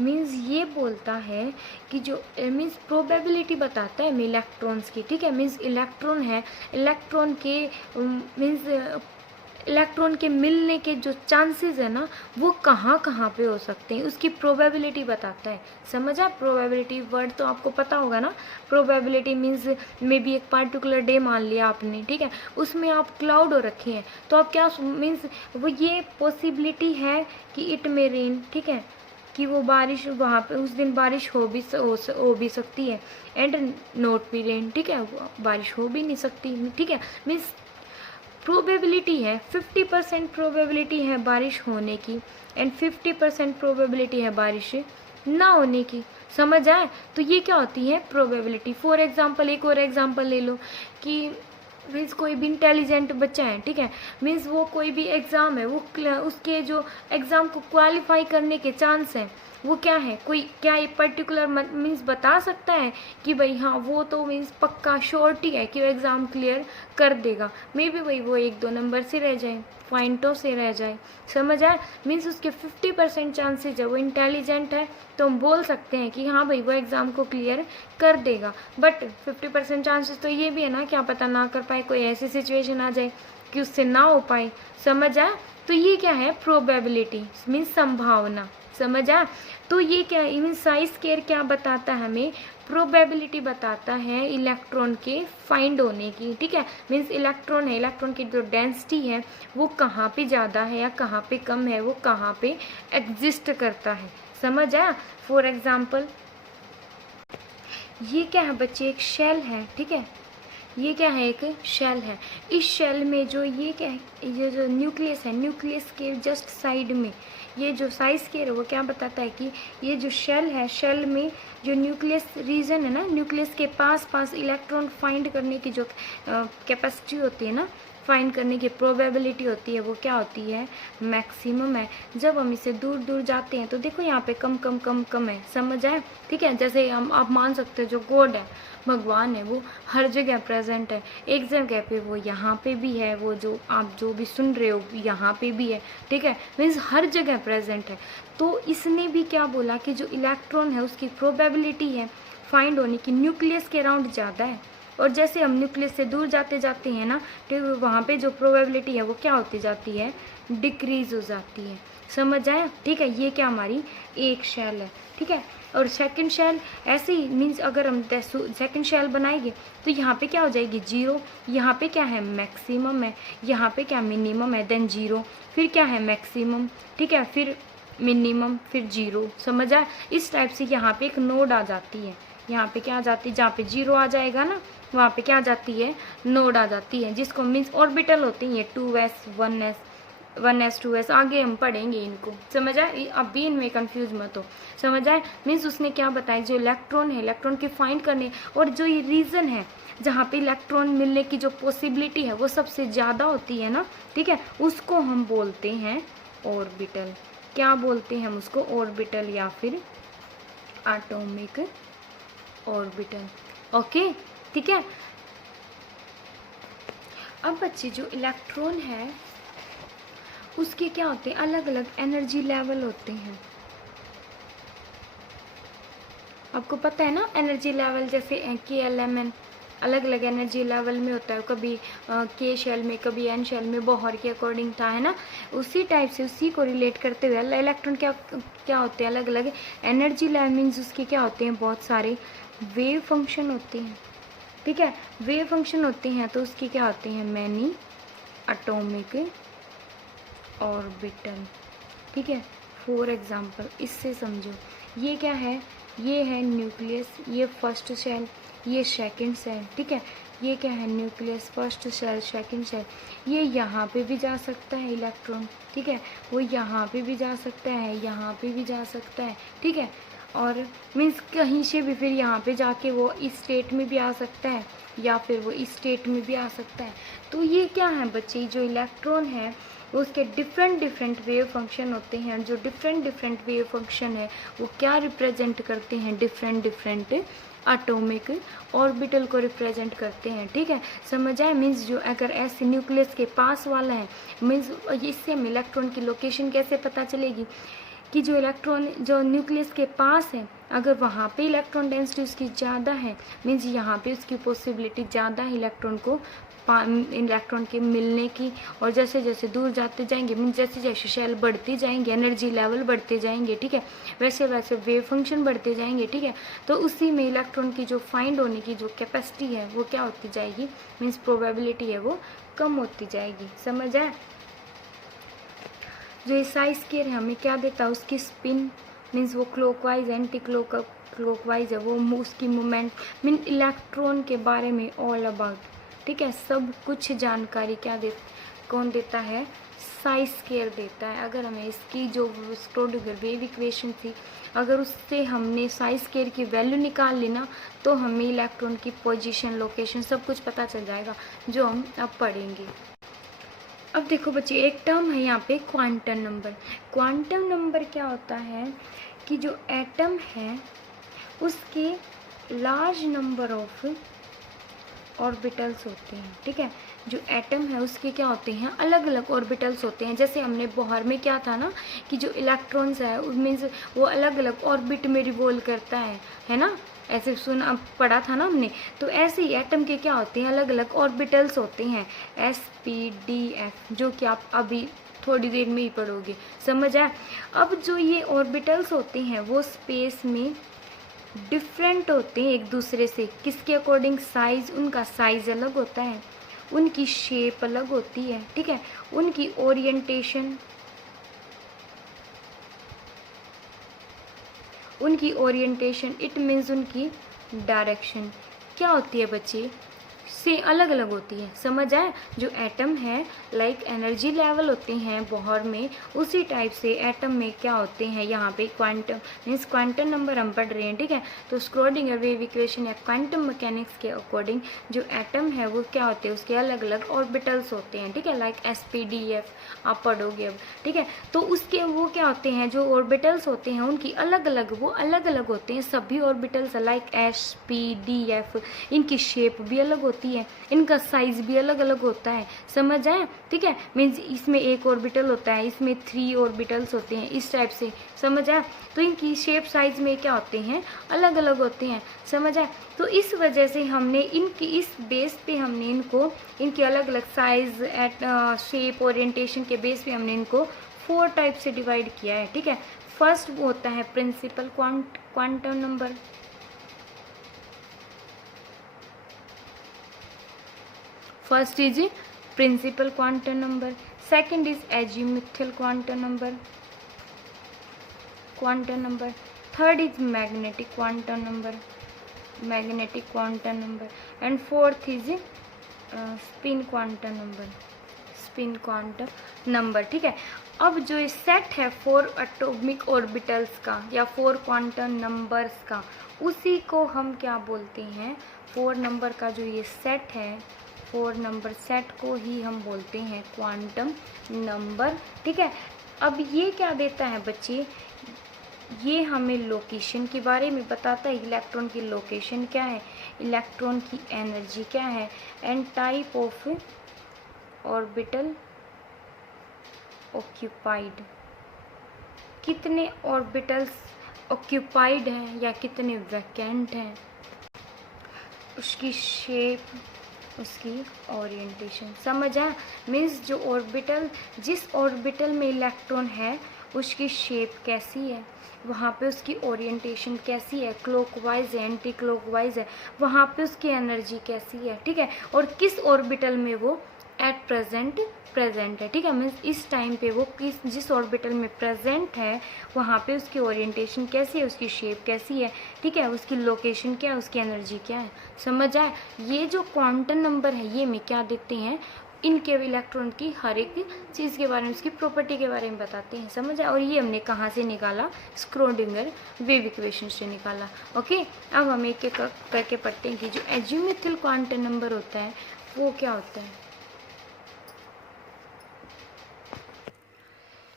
means ये बोलता है कि जो मीन्स प्रोबेबिलिटी बताता है हमें इलेक्ट्रॉन्स की, ठीक है, मीन्स इलेक्ट्रॉन है, इलेक्ट्रॉन के मीन्स इलेक्ट्रॉन के मिलने के जो चांसेस है ना वो कहाँ कहाँ पे हो सकते हैं, उसकी प्रोबेबिलिटी बताता है। समझा? प्रोबेबिलिटी वर्ड तो आपको पता होगा ना। प्रोबेबिलिटी मीन्स मे बी एक पार्टिकुलर डे मान लिया आपने, ठीक है, उसमें आप क्लाउड हो रखे हैं तो आप क्या मीन्स वो ये पॉसिबिलिटी है कि इट में रेन, ठीक है, कि वो बारिश वहाँ पे उस दिन बारिश हो भी सकती है, एंड नॉट भी रेन, ठीक है, बारिश हो भी नहीं सकती, ठीक है, मीन्स प्रोबेबिलिटी है 50% प्रोबेबिलिटी है बारिश होने की एंड 50% प्रोबेबिलिटी है बारिश ना होने की। समझ आए? तो ये क्या होती है प्रोबेबिलिटी। फॉर एग्जांपल एक और एग्जांपल ले लो कि मीन्स कोई भी इंटेलिजेंट बच्चा है, ठीक है, मीन्स वो कोई भी एग्ज़ाम है, वो उसके जो एग्ज़ाम को क्वालिफाई करने के चांस हैं वो क्या है, कोई क्या एक पर्टिकुलर मीन्स बता सकता है कि भाई हाँ वो तो मीन्स पक्का श्योरिटी है कि वो एग्ज़ाम क्लियर कर देगा। मे बी भाई वो 1-2 नंबर से रह जाए, पॉइंटों से रह जाए। समझ आए? मीन्स उसके 50% चांसेज है, वो इंटेलिजेंट है तो हम बोल सकते हैं कि हाँ भाई वो एग्ज़ाम को क्लियर कर देगा। बट 50% चांसेस तो ये भी है ना, क्या पता ना कर पाए, कोई ऐसी सिचुएशन आ जाए कि उससे ना हो पाए। समझ आए? तो ये क्या है प्रोबेबिलिटी मीन्स संभावना। समझ आ? तो ये क्या है मीन्स साइज स्केयर क्या बताता है हमें, प्रोबेबिलिटी बताता है इलेक्ट्रॉन के फाइंड होने की, ठीक है, मीन्स इलेक्ट्रॉन है, इलेक्ट्रॉन की जो डेंसिटी है वो कहाँ पे ज़्यादा है या कहाँ पे कम है, वो कहाँ पे एग्जिस्ट करता है। समझ आया? फॉर एग्जाम्पल ये क्या है बच्चे, एक शेल है, ठीक है, ये क्या है एक शेल है। इस शेल में जो ये क्या है, ये जो न्यूक्लियस है, न्यूक्लियस के जस्ट साइड में ये जो साइज स्केयर है वो क्या बताता है कि ये जो शेल है, शेल में जो न्यूक्लियस रीजन है ना, न्यूक्लियस के पास पास इलेक्ट्रॉन फाइंड करने की जो कैपेसिटी होती है ना, फाइंड करने की प्रोबेबिलिटी होती है वो क्या होती है, मैक्सिमम है। जब हम इससे दूर दूर जाते हैं तो देखो यहाँ पे कम कम कम कम है। समझ आए? ठीक है, जैसे हम आप मान सकते हो जो गॉड है, भगवान है, वो हर जगह प्रेजेंट है। एक जगह पे वो यहाँ पे भी है, वो जो आप जो भी सुन रहे हो यहाँ पे भी है, ठीक है, मीन्स हर जगह प्रेजेंट है। तो इसने भी क्या बोला कि जो इलेक्ट्रॉन है उसकी प्रोबेबिलिटी है फाइंड होने की न्यूक्लियस के अराउंड ज़्यादा है। और जैसे हम न्यूक्लियस से दूर जाते जाते हैं ना, तो वहाँ पे जो प्रोबेबिलिटी है वो क्या होती जाती है, डिक्रीज हो जाती है। समझ आया? ठीक है, ये क्या हमारी एक शेल है, ठीक है। और सेकंड शेल ऐसे ही मीन्स अगर हम सेकंड शेल बनाएंगे तो यहाँ पे क्या हो जाएगी, जीरो, यहाँ पे क्या है मैक्सिमम है, यहाँ पे क्या मिनिमम है, देन जीरो, फिर क्या है मैक्सिमम, ठीक है, फिर मिनिमम, फिर जीरो। समझ आया? इस टाइप से यहाँ पे एक नोड आ जाती है, यहाँ पे क्या आ जाती है, जहाँ पे जीरो आ जाएगा ना वहाँ पे क्या आ जाती है, नोड आ जाती है, जिसको मीन्स ऑर्बिटल होती है 2s 1s 2s, आगे हम पढ़ेंगे इनको। समझ आए? अब भी इनमें कंफ्यूज मत हो। समझ आए? मीन्स उसने क्या बताया, जो इलेक्ट्रॉन है, इलेक्ट्रॉन के फाइंड करने और जो ये रीजन है जहाँ पे इलेक्ट्रॉन मिलने की जो पॉसिबिलिटी है वो सबसे ज़्यादा होती है ना, ठीक है, उसको हम बोलते हैं ऑर्बिटल। क्या बोलते हैं हम उसको, ऑर्बिटल या फिर एटॉमिक ऑर्बिटल। ओके, ठीक है। अब बच्चे जो इलेक्ट्रॉन है उसके क्या होते हैं, अलग अलग एनर्जी लेवल होते हैं। आपको पता है ना एनर्जी लेवल, जैसे KLMN अलग अलग एनर्जी लेवल में होता है, कभी K शेल में, कभी N शेल में, बोहर के अकॉर्डिंग था, है ना। उसी टाइप से उसी को रिलेट करते हुए इलेक्ट्रॉन क्या क्या होते हैं, अलग अलग एनर्जी लेवल मीन्स उसके क्या होते हैं, बहुत सारे वेव फंक्शन होते हैं, ठीक है, वेव फंक्शन होते हैं तो उसके क्या होते हैं, मैनी एटॉमिक ऑर्बिटल, ठीक है। फॉर एग्जांपल इससे समझो, ये क्या है, ये है न्यूक्लियस, ये फर्स्ट शेल, ये सेकंड शेल, ठीक है, ये क्या है nucleus, first shell, second shell. ये यहाँ पे भी जा सकता है इलेक्ट्रॉन, ठीक है, वो यहाँ पे भी जा सकता है, यहाँ पे भी जा सकता है, ठीक है। और मीन्स कहीं से भी फिर यहाँ पे जाके वो इस स्टेट में भी आ सकता है या फिर वो इस स्टेट में भी आ सकता है। तो ये क्या है बच्चे, जो इलेक्ट्रॉन है उसके डिफरेंट डिफरेंट वेव फंक्शन होते हैं। जो डिफरेंट डिफरेंट वेव फंक्शन है वो क्या रिप्रेजेंट करते हैं, डिफरेंट डिफरेंट एटॉमिक ऑर्बिटल को रिप्रेजेंट करते हैं। ठीक है, समझ आए। मीन्स जो अगर ऐसे न्यूक्लियस के पास वाला है, मीन्स इससे हम इलेक्ट्रॉन की लोकेशन कैसे पता चलेगी कि जो इलेक्ट्रॉन जो न्यूक्लियस के पास है, अगर वहाँ पे इलेक्ट्रॉन डेंसिटी उसकी ज़्यादा है, मीन्स यहाँ पे उसकी पॉसिबिलिटी ज़्यादा है इलेक्ट्रॉन को इलेक्ट्रॉन के मिलने की। और जैसे जैसे दूर जाते जाएंगे, मीन्स जैसे जैसे शेल बढ़ती जाएंगे, एनर्जी लेवल बढ़ते जाएंगे, ठीक है, वैसे वैसे वेव फंक्शन बढ़ते जाएंगे। ठीक है, तो उसी में इलेक्ट्रॉन की जो फाइंड होने की जो कैपेसिटी है वो क्या होती जाएगी, मीन्स प्रोबेबिलिटी है वो कम होती जाएगी। समझ आए। जो ये साइज स्क्वायर है हमें क्या देता है, उसकी स्पिन, मीन्स वो क्लॉकवाइज एंटी क्लॉकवाइज है, वो उसकी मूवमेंट, मीन इलेक्ट्रॉन के बारे में ऑल अबाउट, ठीक है, सब कुछ जानकारी क्या कौन देता है, साइज स्क्वायर देता है। अगर हमें इसकी जो स्क्रोडिंगर वेव इक्वेशन थी, अगर उससे हमने साइज स्क्वायर की वैल्यू निकाल ली ना, तो हमें इलेक्ट्रॉन की पोजीशन, लोकेशन सब कुछ पता चल जाएगा, जो हम अब पढ़ेंगे। अब देखो बच्चे, एक टर्म है यहाँ पे क्वांटम नंबर। क्वांटम नंबर क्या होता है कि जो एटम है उसके लार्ज नंबर ऑफ ऑर्बिटल्स होते हैं। ठीक है, जो एटम है उसके क्या होते हैं, अलग अलग ऑर्बिटल्स होते हैं। जैसे हमने बोहर में क्या था ना कि जो इलेक्ट्रॉन्स है मीन्स वो अलग अलग ऑर्बिट में रिवॉल्व करता है ना, ऐसे सुना पढ़ा था ना हमने। तो ऐसे ही एटम के क्या होते हैं, अलग अलग ऑर्बिटल्स होते हैं, S, P, D, F, जो कि आप अभी थोड़ी देर में ही पढ़ोगे। समझ आया। अब जो ये ऑर्बिटल्स होते हैं वो स्पेस में डिफरेंट होते हैं एक दूसरे से। किसके अकॉर्डिंग, साइज, उनका साइज अलग होता है, उनकी शेप अलग होती है। ठीक है, उनकी ओरिएंटेशन, इट मीन्स उनकी डायरेक्शन क्या होती है बच्चे, से अलग अलग होती है। समझ आए। जो एटम है लाइक एनर्जी लेवल होते हैं बोहर में, उसी टाइप से एटम में क्या होते हैं यहाँ पे क्वांटम, मीन्स क्वांटम नंबर हम पढ़ रहे हैं। ठीक है, तो स्क्रोडिंगर वेव इक्वेशन या क्वांटम मैकेनिक्स के अकॉर्डिंग जो एटम है वो क्या होते हैं, उसके अलग अलग ऑर्बिटल्स होते हैं। ठीक है, like S, P, D, F आप पढ़ोगे अब। ठीक है, तो उसके वो क्या होते हैं, जो ऑर्बिटल्स होते हैं उनकी अलग अलग, वो अलग अलग होते हैं सभी orbitals, like S, P, D, F, इनकी शेप भी अलग होती है, इनका साइज भी अलग अलग होता है। समझ आए। ठीक है, मीन्स इसमें एक ऑर्बिटल होता है, इसमें 3 ऑर्बिटल्स होते हैं, इस टाइप से। समझ आए। तो इनकी शेप साइज में क्या होते हैं, अलग अलग होते हैं। समझ आए। तो इस वजह से हमने इनकी, इस बेस पे हमने इनको, इनके अलग अलग साइज, शेप, ओरिएंटेशन के बेस पे हमने इनको 4 टाइप से डिवाइड किया है। ठीक है, फर्स्ट वो होता है principal quantum number, first is principal quantum number, second is azimuthal quantum number, third is magnetic quantum number, and fourth is spin quantum number. ठीक है, अब जो ये सेट है 4 एटॉमिक ऑर्बिटल्स का या 4 क्वांटम नंबर्स का, उसी को हम क्या बोलते हैं, 4 नंबर का जो ये सेट है, 4 नंबर सेट को ही हम बोलते हैं क्वांटम नंबर। ठीक है, अब ये क्या देता है बच्चे, ये हमें लोकेशन के बारे में बताता है, इलेक्ट्रॉन की लोकेशन क्या है, इलेक्ट्रॉन की एनर्जी क्या है, and type of orbital occupied, कितने ऑर्बिटल्स ऑक्यूपाइड हैं या कितने वैकेंट हैं, उसकी शेप, उसकी ओरिएंटेशन। समझ आया। मीन्स जो ऑर्बिटल, जिस ऑर्बिटल में इलेक्ट्रॉन है उसकी शेप कैसी है, वहाँ पे उसकी ओरिएंटेशन कैसी है, क्लॉकवाइज है, एंटी क्लॉकवाइज है, वहाँ पे उसकी एनर्जी कैसी है। ठीक है, और किस ऑर्बिटल में वो एट प्रेजेंट है। ठीक है, मीन्स इस टाइम पे वो जिस ऑर्बिटल में प्रेजेंट है वहाँ पे उसकी ओरिएंटेशन कैसी है, उसकी शेप कैसी है। ठीक है, उसकी लोकेशन क्या है, उसकी एनर्जी क्या है। समझ आए। ये जो क्वांटम नंबर है ये में क्या देते हैं, इनके इलेक्ट्रॉन की हर एक चीज़ के बारे में, उसकी प्रॉपर्टी के बारे में बताते हैं, समझ आया। और ये हमने कहाँ से निकाला, स्क्रोडिंगर वेव इक्वेशन से निकाला। ओके, अब हम एक एक करके पढ़ते हैं कि जो एजीमुथल क्वांटम नंबर होता है वो क्या होता है।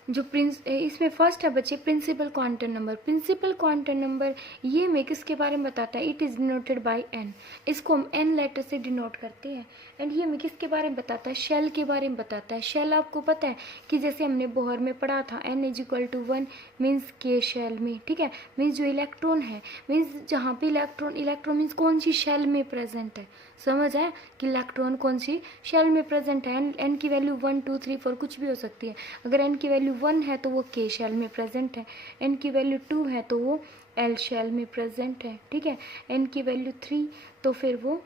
जो इसमें फर्स्ट है बच्चे principal quantum number. Principal quantum number ये हमें किसके बारे में बताता है, it is denoted by N. इसको हम एन लेटर से डिनोट करते हैं। एंड ये हमें किसके बारे में बताता है, शेल के बारे में बताता है। शेल आपको पता है कि जैसे हमने बोहर में पढ़ा था n is equal to 1 means K shell में, ठीक है। मीन्स जो इलेक्ट्रॉन है, मीन्स जहाँ पे इलेक्ट्रॉन मीन्स कौन सी शेल में प्रेजेंट है, समझ है कि इलेक्ट्रॉन कौन सी शेल में प्रेजेंट है। एन की वैल्यू 1 2 3 4 कुछ भी हो सकती है। अगर एन की वैल्यू 1 है तो वो के शेल में प्रेजेंट है, एन की वैल्यू 2 है तो वो एल शेल में प्रेजेंट है, ठीक है। एन की वैल्यू 3 तो फिर वो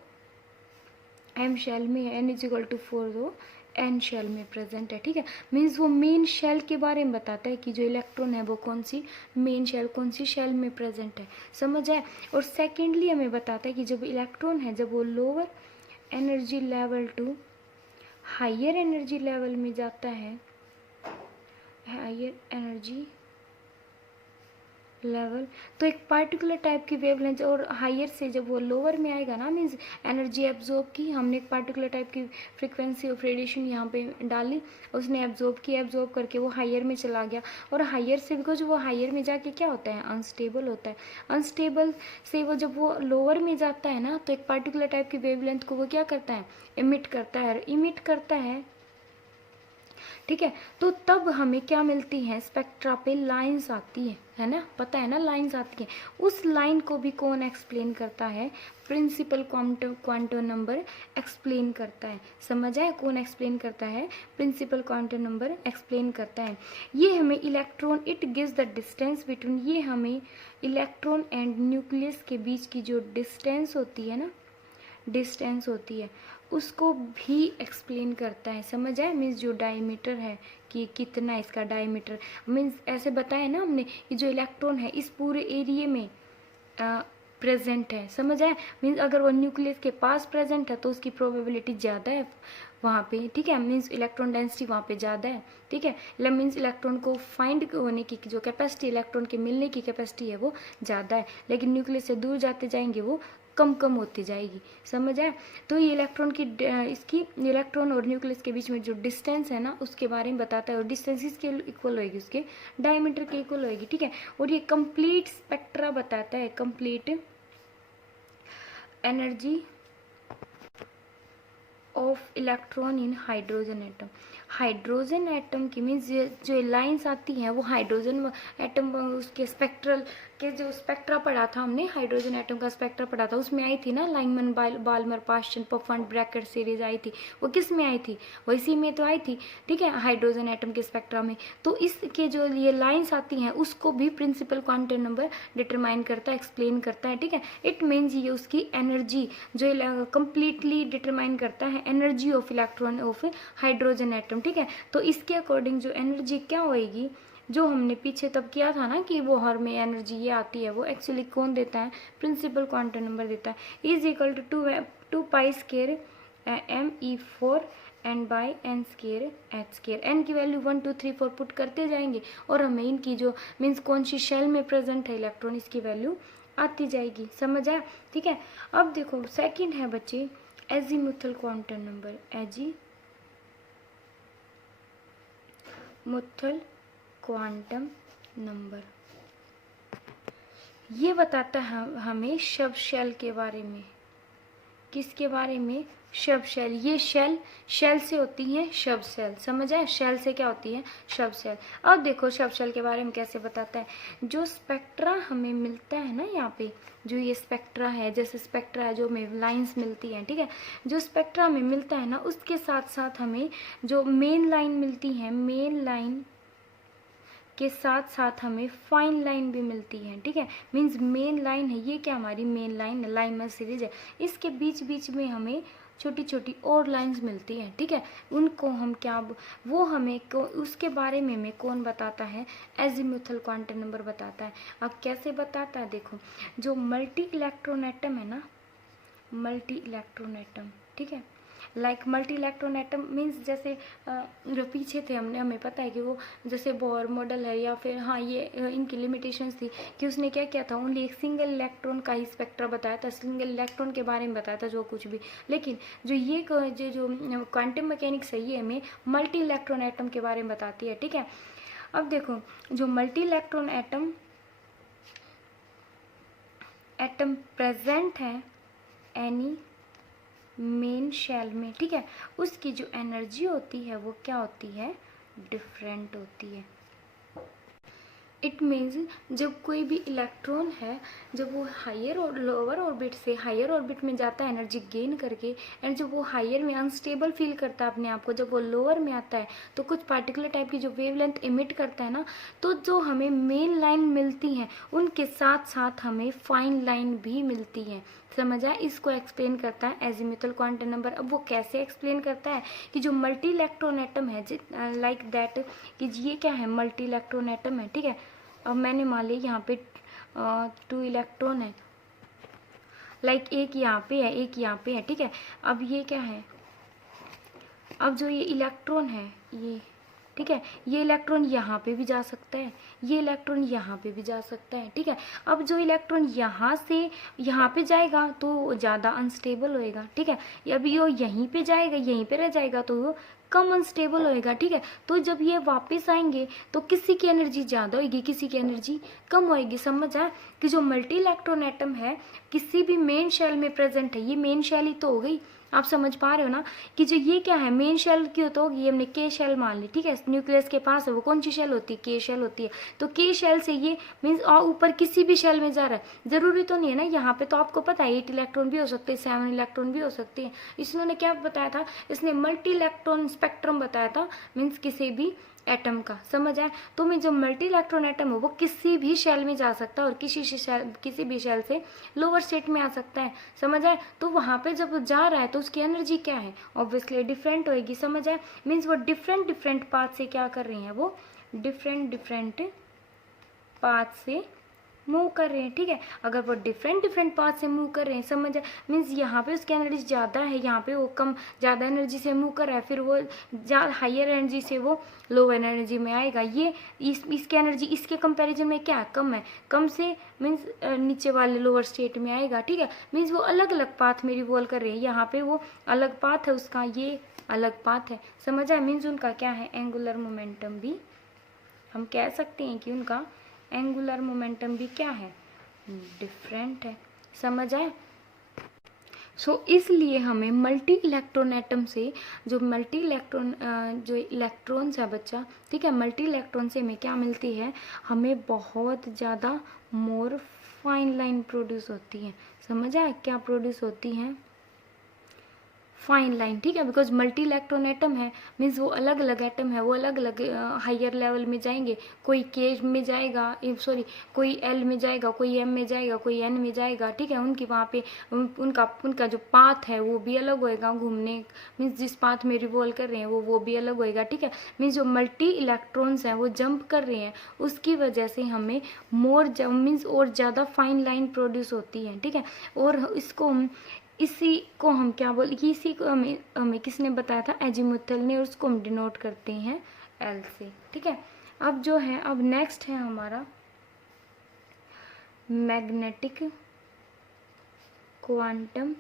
एम शेल में है, एन इज इक्वल टू 4 वो एन शेल में प्रेजेंट है, ठीक है। मीन्स वो मेन शेल के बारे में बताता है कि जो इलेक्ट्रॉन है वो कौन सी मेन शेल, कौन सी शेल में प्रेजेंट है, समझ है। और सेकेंडली हमें बताता है कि जब इलेक्ट्रॉन है, जब वो lower energy level to higher energy level में जाता है, हायर एनर्जी लेवल, तो एक पार्टिकुलर टाइप की वेवलेंथ, और हायर से जब वो लोअर में आएगा ना, मीन्स एनर्जी एब्जॉर्ब की, हमने एक पार्टिकुलर टाइप की फ्रीक्वेंसी ऑफ रेडिएशन यहाँ पे डाली, उसने एब्जॉर्ब की, एब्जॉर्ब करके वो हायर में चला गया। और हायर से बिकॉज वो हायर में जाके क्या होता है, अनस्टेबल होता है। अनस्टेबल से वो जब वो लोअर में जाता है ना, तो एक पार्टिकुलर टाइप की वेवलेंथ को वो क्या करता है, इमिट करता है। इमिट करता है, ठीक है। तो तब हमें क्या मिलती है, स्पेक्ट्रा पे लाइंस आती है ना, पता है ना, लाइंस आती है। उस लाइन को भी कौन एक्सप्लेन करता है, प्रिंसिपल क्वांटम नंबर एक्सप्लेन करता है, समझ आए। कौन एक्सप्लेन करता है, प्रिंसिपल क्वांटम नंबर एक्सप्लेन करता है। ये हमें electron, it gives the distance between, ये हमें इलेक्ट्रॉन एंड न्यूक्लियस के बीच की जो डिस्टेंस होती है ना, डिस्टेंस होती है, उसको भी एक्सप्लेन करता है, समझ आए। मीन्स जो डायमीटर है कि कितना इसका डायमीटर, मीन्स ऐसे बताया ना हमने कि जो इलेक्ट्रॉन है इस पूरे एरिया में प्रेजेंट है, समझ आए। मीन्स अगर वो न्यूक्लियस के पास प्रेजेंट है तो उसकी प्रोबेबिलिटी ज़्यादा है वहाँ पे, ठीक है। मीन्स इलेक्ट्रॉन डेंसिटी वहाँ पे ज़्यादा है, ठीक है। मीन्स इलेक्ट्रॉन को फाइंड होने की जो कैपेसिटी, इलेक्ट्रॉन के मिलने की कैपेसिटी है वो ज़्यादा है। लेकिन न्यूक्लियस से दूर जाते जाएंगे वो कम कम होती जाएगी, समझ आए। तो ये इलेक्ट्रॉन की इसकी इलेक्ट्रॉन और न्यूक्लियस के बीच में जो डिस्टेंस है ना, उसके बारे में बताता है। और डिस्टेंस इसके इक्वल होएगी, उसके डायमीटर के इक्वल होएगी, ठीक है। और ये कंप्लीट स्पेक्ट्रा बताता है, complete energy of electron in hydrogen atom. Hydrogen atom की मीन्स जो लाइंस आती हैं वो हाइड्रोजन एटम, उसके स्पेक्ट्रल के जो स्पेक्ट्रा पढ़ा था हमने, हाइड्रोजन एटम का स्पेक्ट्रा पढ़ा था, उसमें आई थी ना Lyman Balmer Paschen Pfund Brackett series आई थी, वो किस में आई थी, वो इसी में तो आई थी, ठीक है, हाइड्रोजन एटम के स्पेक्ट्रा में। तो इसके जो ये लाइंस आती हैं उसको भी प्रिंसिपल क्वांटम नंबर डिटरमाइन करता है, एक्सप्लेन करता है, ठीक है। इट मीन्स ये उसकी एनर्जी जो कंप्लीटली डिटरमाइन करता है, energy of electron of hydrogen atom, ठीक है। तो इसके अकॉर्डिंग जो एनर्जी क्या होएगी, जो हमने पीछे तब किया था ना कि बोहर में एनर्जी ये आती है, वो एक्चुअली कौन देता है, प्रिंसिपल क्वांटम नंबर देता है। Is equal to 2 pi square me4 N by N square H square. N की वैल्यू 1 2 3 4 पुट करते जाएंगे और हमें इनकी जो मीन्स कौन सी शेल में प्रेजेंट है इलेक्ट्रॉन, इसकी वैल्यू आती जाएगी, समझ आया, ठीक है। अब देखो सेकंड है बच्चे azimuthal quantum number, azimuthal quantum number. ये बताता है हमें शब शेल के बारे में, किसके बारे में, शब शेल। ये शेल से होती है शब शेल, समझ आए, शेल से क्या होती है, शब शेल। अब देखो शब शेल के बारे में कैसे बताता है। जो स्पेक्ट्रा हमें मिलता है ना यहाँ पे, जो ये स्पेक्ट्रा है, जैसे स्पेक्ट्रा है जो हमें लाइंस मिलती हैं, ठीक है, जो स्पेक्ट्रा हमें मिलता है ना, उसके साथ साथ हमें जो मेन लाइन मिलती है, मेन लाइन के साथ साथ हमें फाइन लाइन भी मिलती है, ठीक है। मीन्स मेन लाइन है, ये क्या हमारी मेन लाइन है, लाइनर सीरीज है, इसके बीच बीच में हमें छोटी छोटी और लाइंस मिलती हैं, ठीक है। उनको हम क्या, वो हमें उसके बारे में हमें कौन बताता है, एजीमुथल क्वांटम नंबर बताता है। अब कैसे बताता है, देखो जो मल्टी इलेक्ट्रॉन एटम है ना, मल्टी इलेक्ट्रॉन एटम, ठीक है, like multi electron atom means जैसे जो पीछे थे हमें पता है कि वो जैसे बोर मॉडल है या फिर हाँ ये इनकी लिमिटेशंस थी कि उसने क्या किया था, ओनली एक सिंगल इलेक्ट्रॉन का ही स्पेक्ट्रा बताया था, सिंगल इलेक्ट्रॉन के बारे में बताया था जो कुछ भी। लेकिन जो ये जो क्वांटम मैकेनिक्स है ये हमें मल्टी इलेक्ट्रॉन एटम के बारे में बताती है, ठीक है। अब देखो जो मल्टी इलेक्ट्रॉन एटम प्रेजेंट है एनी मेन शेल में, ठीक है, उसकी जो एनर्जी होती है वो क्या होती है, डिफरेंट होती है। इट मीन्स जब कोई भी इलेक्ट्रॉन है जब वो हायर और लोअर ऑर्बिट से हायर ऑर्बिट में जाता है एनर्जी गेन करके, एंड जब वो हायर में अनस्टेबल फील करता है अपने आप को, जब वो लोअर में आता है तो कुछ पार्टिकुलर टाइप की जो वेवलेंथ इमिट करता है ना, तो जो हमें मेन लाइन मिलती हैं उनके साथ साथ हमें फाइन लाइन भी मिलती है। समझ आया, इसको एक्सप्लेन करता है एजीमुथल क्वांटम नंबर। अब वो कैसे एक्सप्लेन करता है कि जो मल्टी इलेक्ट्रॉन एटम है लाइक दैट कि ये क्या है, मल्टी इलेक्ट्रॉन एटम है, ठीक है। अब मैंने मान लिया यहाँ पे 2 इलेक्ट्रॉन है, लाइक एक यहाँ पे है एक यहाँ पे है, ठीक है। अब ये क्या है, अब जो ये इलेक्ट्रॉन है ये, ठीक है, ये इलेक्ट्रॉन यहाँ पे भी जा सकता है, ये इलेक्ट्रॉन यहाँ पे भी जा सकता है, ठीक है। अब जो इलेक्ट्रॉन यहाँ से यहाँ पे जाएगा तो ज़्यादा अनस्टेबल होएगा, ठीक है। अभी वो यहीं पे जाएगा यहीं पे रह जाएगा तो वो कम अनस्टेबल होएगा, ठीक है। तो जब ये वापस आएंगे तो किसी की एनर्जी ज़्यादा होगी किसी की एनर्जी कम होएगी। समझ आए कि जो मल्टी इलेक्ट्रॉन एटम है किसी भी मेन शेल में प्रेजेंट है, ये मेन शेल ही तो हो गई, आप समझ पा रहे हो ना कि जो ये क्या है मेन शेल की तो होगी, हमने के शेल मान ली, ठीक है। न्यूक्लियस के पास है वो कौन सी शेल होती है, के शेल होती है। तो के शेल से ये मीन्स और ऊपर किसी भी शेल में जा रहा है, जरूरी तो नहीं है ना। यहाँ पे तो आपको पता है 8 इलेक्ट्रॉन भी हो सकते हैं, 7 इलेक्ट्रॉन भी हो सकते हैं। इसने क्या बताया था, इसने मल्टी इलेक्ट्रॉन स्पेक्ट्रम बताया था, मीन्स किसी भी एटम का। समझ आए, तो मैं जो मल्टी इलेक्ट्रॉन एटम है वो किसी भी शेल में जा सकता है और किसी भी शेल से लोअर स्टेट में आ सकता है। समझ आए, तो वहाँ पे जब जा रहा है तो उसकी एनर्जी क्या है, ऑब्वियसली डिफरेंट होएगी। समझ आए, मीन्स वो डिफरेंट पाथ से क्या कर रही हैं, वो डिफरेंट पाथ से मूव कर रहे हैं, ठीक है। अगर वो डिफरेंट पाथ से मूव कर रहे हैं, समझ आए, मीन्स यहाँ पे उसकी एनर्जी ज़्यादा है, यहाँ पे वो कम ज़्यादा एनर्जी से मूव कर रहा है, फिर वो हाइयर एनर्जी से वो लो एनर्जी में आएगा। ये इसकी एनर्जी इसके कंपैरिजन में क्या कम है, कम से मीन्स नीचे वाले लोअर स्टेट में आएगा, ठीक है। मीन्स वो अलग अलग पाथ में रिवॉल्व कर रहे हैं, यहाँ पे वो अलग पाथ है उसका, ये अलग पाथ है। समझ आए, मीन्स उनका क्या है, एंगुलर मोमेंटम भी हम कह सकते हैं कि उनका एंगुलर मोमेंटम भी क्या है, डिफरेंट है। समझ आए, इसलिए हमें मल्टी इलेक्ट्रॉन एटम से जो जो इलेक्ट्रॉन्स है बच्चा, ठीक है, मल्टी इलेक्ट्रॉन से हमें क्या मिलती है, हमें बहुत ज़्यादा मोर फाइन लाइन प्रोड्यूस होती है। समझ आए, क्या प्रोड्यूस होती हैं, फाइन लाइन, ठीक है। बिकॉज मल्टी इलेक्ट्रॉन एटम है मीन्स वो अलग अलग एटम है, वो अलग अलग हायर लेवल में जाएंगे, कोई के में जाएगा, कोई एल में जाएगा, कोई एम में जाएगा, कोई एन में जाएगा, ठीक है। उनकी वहाँ पे उनका जो पाथ है वो भी अलग होएगा, घूमने मीन्स जिस पाथ में रिवॉल्व कर रहे हैं वो भी अलग होएगा, ठीक है। मीन्स जो मल्टी इलेक्ट्रॉन्स हैं वो जंप कर रहे हैं, उसकी वजह से हमें मीन्स और ज़्यादा फाइन लाइन प्रोड्यूस होती है, ठीक है। और इसी को हम क्या बोल, इसी को हमें किसने बताया था, एजीमुथल ने, और उसको हम डिनोट करते हैं एल से, ठीक है। अब जो है, अब नेक्स्ट है हमारा magnetic quantum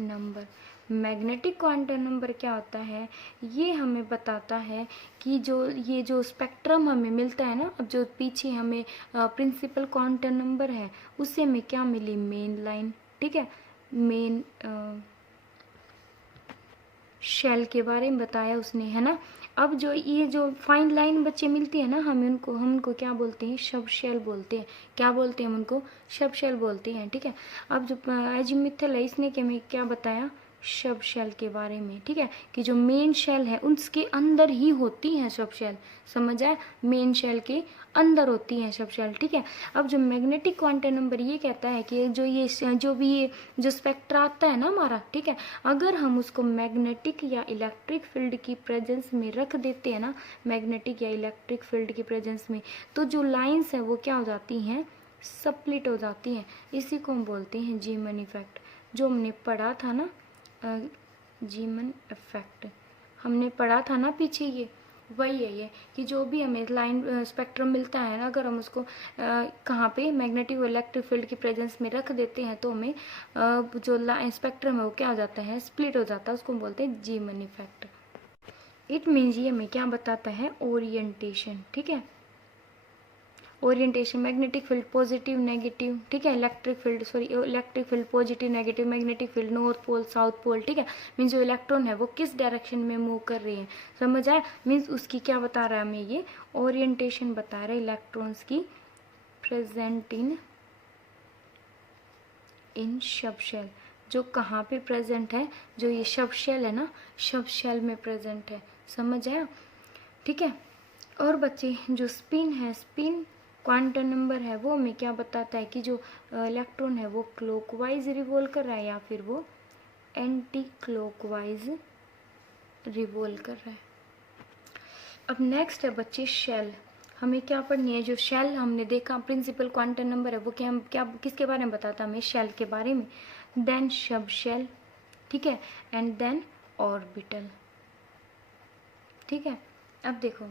number. Magnetic quantum number क्या होता है, ये हमें बताता है कि ये जो स्पेक्ट्रम हमें मिलता है ना, अब जो पीछे हमें प्रिंसिपल क्वांटम नंबर है उससे हमें क्या मिली, मेन लाइन, ठीक है। मेन शेल के बारे में बताया उसने, है ना। अब जो ये जो फाइन लाइन बच्चे मिलती है ना, हम उनको क्या बोलते हैं, सब शेल बोलते हैं। क्या बोलते हैं, हम उनको सब शेल बोलते हैं, ठीक है। अब जो एजीमुथल है इसने हमें क्या बताया, सब शेल के बारे में, ठीक है, कि जो मेन शेल है उसके अंदर ही होती हैं सब शेल। समझ आए, मेन शेल के अंदर होती हैं सब शेल, ठीक है। अब जो मैग्नेटिक क्वांटम नंबर ये कहता है कि जो स्पेक्ट्रा आता है ना हमारा, ठीक है, अगर हम उसको मैग्नेटिक या इलेक्ट्रिक फील्ड की प्रेजेंस में रख देते हैं ना, मैग्नेटिक या इलेक्ट्रिक फील्ड की प्रेजेंस में, तो जो लाइन्स है वो क्या हो जाती हैं, स्प्लिट हो जाती हैं। इसी को हम बोलते हैं जीमन इफेक्ट, जो हमने पढ़ा था ना जीमन इफेक्ट हमने पढ़ा था ना पीछे, ये वही है ये कि जो भी हमें लाइन स्पेक्ट्रम मिलता है ना, अगर हम उसको कहाँ पे मैग्नेटिक और इलेक्ट्रिक फील्ड की प्रेजेंस में रख देते हैं तो हमें जो लाइन स्पेक्ट्रम है वो क्या हो जाता है, स्प्लिट हो जाता है, उसको बोलते हैं जीमन इफेक्ट। इट मीन्स ये हमें क्या बताता है, ओरिएंटेशन, ठीक है, orientation, magnetic field positive negative, ठीक है, electric field positive negative, magnetic field north pole south pole, ठीक है, मीन्स जो इलेक्ट्रॉन है वो किस डायरेक्शन में मूव कर रही है, समझ आया, मीन्स उसकी क्या बता रहा है हमें, ये ओरिएंटेशन बता रहा है इलेक्ट्रॉन्स की प्रेजेंट इन सब शेल, जो कहाँ पे प्रेजेंट है, जो ये सब शेल है ना, सब शेल में प्रेजेंट है, समझ आया, ठीक है। और बच्चे जो स्पिन है, स्पिन क्वांटम नंबर है, वो हमें क्या बताता है कि जो इलेक्ट्रॉन है वो क्लॉकवाइज रिवॉल्व कर रहा है या फिर वो एंटी क्लॉकवाइज रिवॉल्व कर रहा है। अब नेक्स्ट है बच्चे शेल, हमें क्या पढ़नी है, जो शेल हमने देखा प्रिंसिपल क्वांटम नंबर है वो क्या किसके बारे में बताता है हमें, शेल के बारे में, देन सब शेल, ठीक है, एंड देन ऑर्बिटल, ठीक है। अब देखो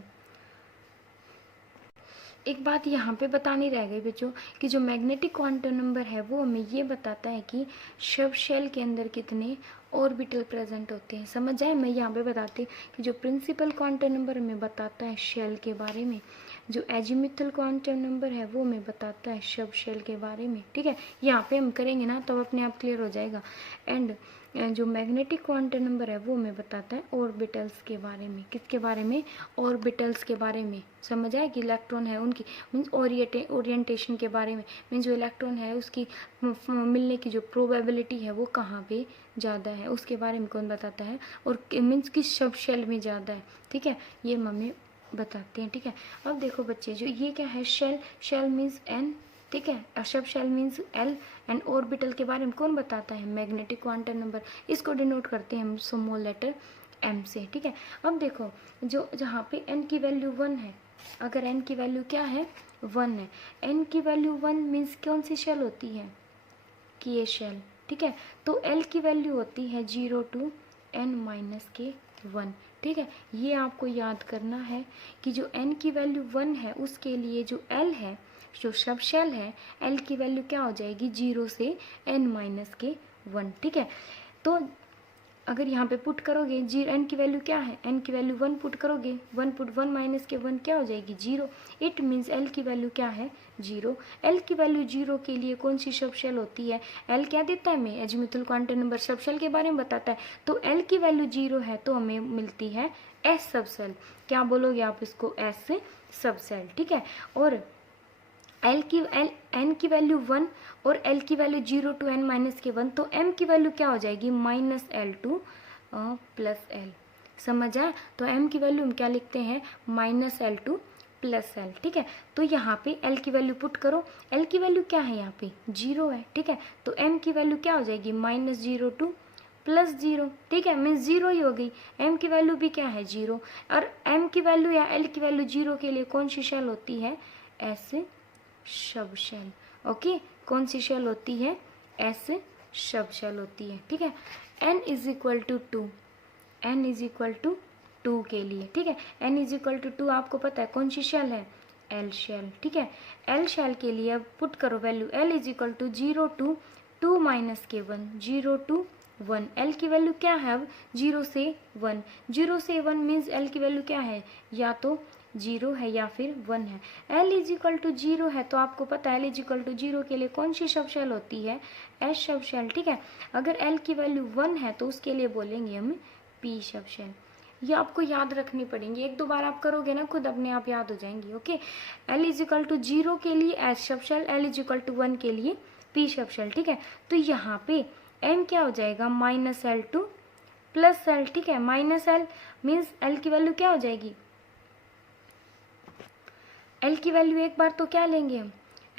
एक बात यहाँ पे बतानी रह गई बच्चों कि जो मैग्नेटिक क्वांटम नंबर है वो हमें ये बताता है कि सब शेल के अंदर कितने ऑर्बिटल प्रेजेंट होते हैं, समझ जाए। मैं यहाँ पे बताती कि जो प्रिंसिपल क्वांटम नंबर हमें बताता है शेल के बारे में, जो एजीमुथल क्वांटम नंबर है वो हमें बताता है सब शेल के बारे में, ठीक है, यहाँ पे हम करेंगे ना तो अपने आप क्लियर हो जाएगा। एंड जो मैग्नेटिक क्वांटम नंबर है वो हमें बताता है ऑर्बिटल्स के बारे में, किसके बारे में, ऑर्बिटल्स के बारे में, समझ आए कि इलेक्ट्रॉन है उनकी मीन्स ओरिएंटेशन के बारे में, मीन्स जो इलेक्ट्रॉन है उसकी मिलने की जो प्रोबेबिलिटी है वो कहाँ पे ज़्यादा है उसके बारे में कौन बताता है, और मीन्स किस सब शेल में ज़्यादा है, ठीक है, ये हमें बताते हैं, ठीक है। अब देखो बच्चे जो ये क्या है, शेल, शेल मीन्स एन, ठीक है, sub shell means L, and orbital के बारे में कौन बताता है, मैग्नेटिक क्वांटम नंबर, इसको डिनोट करते हैं हम स्मॉल लेटर एम से, ठीक है। अब देखो जो जहाँ पे एन की वैल्यू 1 है, अगर एन की वैल्यू क्या है 1 है, एन की वैल्यू 1 मीन्स कौन सी शेल होती है, कि ये शेल, ठीक है, तो एल की वैल्यू होती है 0 to n-1, ठीक है, ये आपको याद करना है कि जो n की वैल्यू 1 है उसके लिए जो l है, जो सब शेल है, l की वैल्यू क्या हो जाएगी 0 से n-1, ठीक है। तो अगर यहाँ पे पुट करोगे जी एन की वैल्यू क्या है, एन की वैल्यू 1 पुट करोगे, 1 पुट 1 माइनस के 1 क्या हो जाएगी 0, इट मीन्स एल की वैल्यू क्या है 0। एल की वैल्यू 0 के लिए कौन सी सब शेल होती है, एल क्या देता है हमें, azimuthal quantum number sub shell के बारे में बताता है, तो एल की वैल्यू 0 है तो हमें मिलती है एस सब शेल, क्या बोलोगे आप इसको, एस सब शेल, ठीक है। और एन की वैल्यू 1 और एल की वैल्यू 0 to n-1, तो m की वैल्यू क्या हो जाएगी -l to +l, समझ आया। तो m की वैल्यू हम क्या लिखते हैं -l to +l, ठीक है। तो यहाँ पे l की वैल्यू पुट करो, l की वैल्यू क्या है यहाँ पे 0 है, ठीक है, तो m की वैल्यू क्या हो जाएगी -0 to +0, ठीक है, मीन्स 0 ही हो गई, m की वैल्यू भी क्या है 0, और m की वैल्यू या l की वैल्यू 0 के लिए कौन सी शेल होती है, एस सब शेल, ओके, कौन सी शेल होती है, एस सब शेल होती है, ठीक है। n is equal to 2, n is equal to 2 के लिए, ठीक है, n इज इक्वल टू 2 आपको पता है कौन सी शेल है, l शेल, ठीक है। l शेल के लिए अब पुट करो value, l is equal to 0 to 2 minus के 1, 0 to 1, l की वैल्यू क्या है अब 0 से 1, 0 से 1 मीन्स l की वैल्यू क्या है, या तो 0 है या फिर 1 है, l इज इक्वल टू 0 है तो आपको पता है l इज इक्वल टू 0 के लिए कौन सी सब शेल होती है, एस सब शेल, ठीक है। अगर l की वैल्यू 1 है तो उसके लिए बोलेंगे हम p सब शेल, ये आपको याद रखनी पड़ेंगी, एक दो बार आप करोगे ना खुद अपने आप याद हो जाएंगी, okay. l is equal to 0 के लिए S sub shell, l is equal to 1 के लिए p सब शेल, ठीक है। तो यहाँ पे m क्या हो जाएगा -l to +l, ठीक है, -l मीन्स l की वैल्यू क्या हो जाएगी, l की वैल्यू एक बार तो क्या लेंगे हम,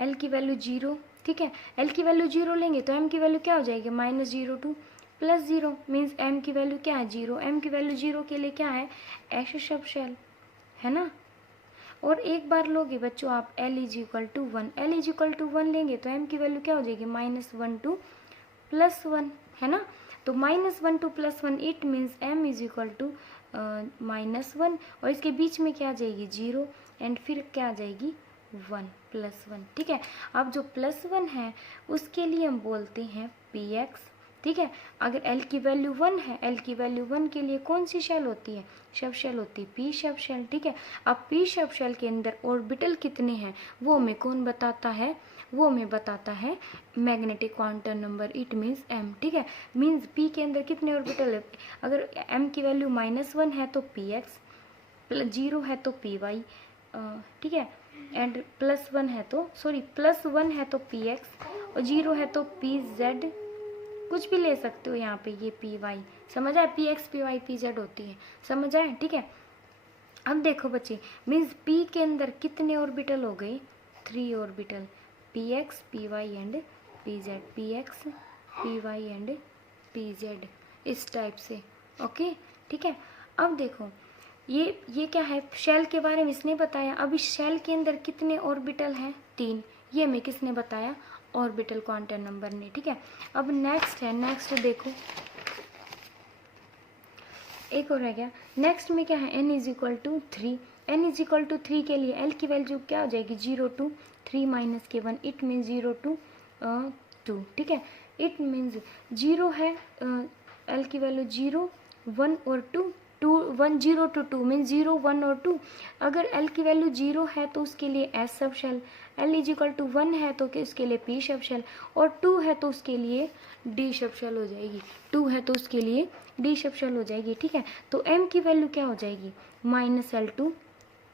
l की वैल्यू 0, ठीक है, l की वैल्यू 0 लेंगे तो m की वैल्यू क्या हो जाएगी -0 to +0, मीन्स m की वैल्यू क्या है 0, m की वैल्यू 0 के लिए क्या है एस सब शेल, है ना। और एक बार लोगे बच्चों आप l is equal to 1, l is equal to 1 लेंगे तो m की वैल्यू क्या हो जाएगी -1 to +1, है ना। तो -1 to +1 it means m is equal to -1, और इसके बीच में क्या आ जाएगी 0, एंड फिर क्या आ जाएगी 1 +1, ठीक है। अब जो +1 है उसके लिए हम बोलते हैं px, ठीक है। अगर l की वैल्यू 1 है, l की वैल्यू 1 के लिए कौन सी शेल होती है, सब शेल होती है p सब शेल, ठीक है। अब p सब शेल के अंदर ऑर्बिटल कितने हैं वो हमें कौन बताता है, वो हमें बताता है magnetic quantum number, it means m, ठीक है। मीन्स p के अंदर कितने ऑर्बिटल है, अगर m की वैल्यू -1 है तो px, 0 है तो py, ठीक है, एंड +1 है तो +1 है तो px, और 0 है तो pz, कुछ भी ले सकते हो यहाँ पे, ये py, समझ आए, px py pz होती है, समझ आए, ठीक है। अब देखो बच्चे, मीन्स p के अंदर कितने ऑर्बिटल हो गए, 3 orbital, px py and pz, px py and pz, इस टाइप से, ओके, ठीक है। अब देखो ये क्या है, शेल के बारे में इसने बताया। अब इस शेल के अंदर कितने ऑर्बिटल हैं, 3, ये हमें किसने बताया, ऑर्बिटल क्वांटम नंबर ने, ठीक है। अब नेक्स्ट है, नेक्स्ट देखो, एक और है क्या, नेक्स्ट में क्या है, n is equal to 3, n is equal to 3 के लिए l की वैल्यू क्या हो जाएगी 0 to 3 - k1, it means 0 to 2, ठीक है। इट मीन्स 0 है, l की वैल्यू 0, 1 और 2, 1 0 to 2 मीन्स 0 1 और 2। अगर l की वैल्यू 0 है तो उसके लिए s sub shell, l is equal to 1 है तो उसके लिए p सब शेल, और 2 है तो उसके लिए d सब शेल हो जाएगी, 2 है तो उसके लिए d सब शेल हो जाएगी, ठीक है। तो m की वैल्यू क्या हो जाएगी -l to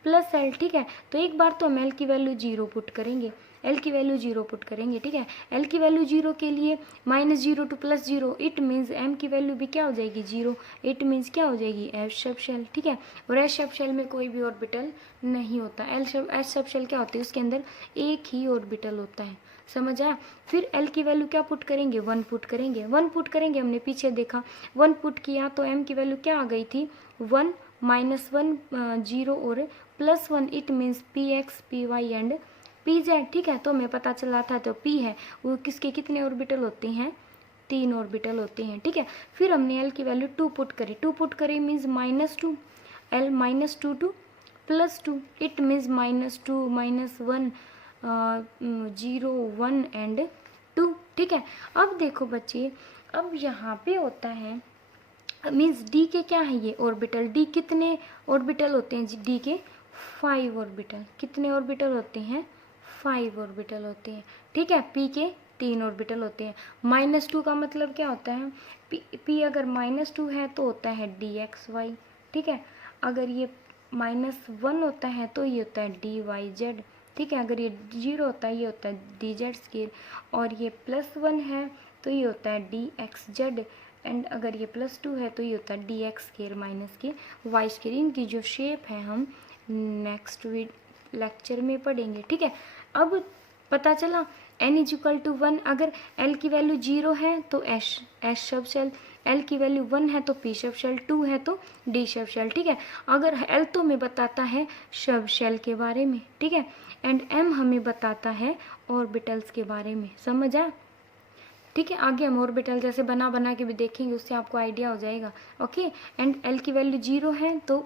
+l, ठीक है। तो एक बार तो हम l की वैल्यू 0 पुट करेंगे, l की वैल्यू 0 पुट करेंगे, ठीक है। l की वैल्यू 0 के लिए -0 to +0, इट मीन्स m की वैल्यू भी क्या हो जाएगी 0, इट मीन्स क्या हो जाएगी s सब शेल, ठीक है। और s सब शेल में कोई भी ऑर्बिटल नहीं होता, s सब शेल क्या होती है, उसके अंदर एक ही ऑर्बिटल होता है, समझ आया। फिर l की वैल्यू क्या पुट करेंगे, 1 पुट करेंगे, 1 पुट करेंगे, हमने पीछे देखा 1 पुट किया तो m की वैल्यू क्या आ गई थी 1, -1 0 और +1, it means px py and pz, ठीक है। तो हमें पता चला था तो p है वो किसके कितने ऑर्बिटल होते हैं, 3 ऑर्बिटल होते हैं, ठीक है। फिर हमने l की वैल्यू 2 पुट करी, 2 पुट करी means -2, l -2 to +2, it means -2 -1 0 1 and 2, ठीक है। अब देखो बच्चे, अब यहाँ पे होता है मीन्स d के क्या है ये ऑर्बिटल, d कितने ऑर्बिटल होते हैं, d के 5 ऑर्बिटल, कितने ऑर्बिटल होते हैं 5 ऑर्बिटल होते हैं, ठीक है। p के 3 ऑर्बिटल होते हैं। -2 का मतलब क्या होता है, p अगर -2 है तो होता है dxy, ठीक है। अगर ये -1 होता है तो ये होता है dyz, ठीक है। अगर ये 0 होता है ये होता है dz स्केयर, और ये +1 है तो ये होता है dxz, एंड अगर ये +2 है तो ये होता है dx स्केयर के y स्केयर। इनकी जो शेप है हम नेक्स्ट लेक्चर में पढ़ेंगे, ठीक है। अब पता चला n इज इक्वल टू 1, अगर l की वैल्यू 0 है तो s सब शेल, l की वैल्यू 1 है तो p सब शेल, 2 है तो d सब शेल, ठीक है। अगर l तो हमें बताता है सब शेल के बारे में, ठीक है, एंड m हमें बताता है ऑर्बिटल्स के बारे में, समझ आ, ठीक है। आगे हम ऑर्बिटल जैसे बना के भी देखेंगे, उससे आपको आइडिया हो जाएगा, ओके। एंड l की वैल्यू 0 है तो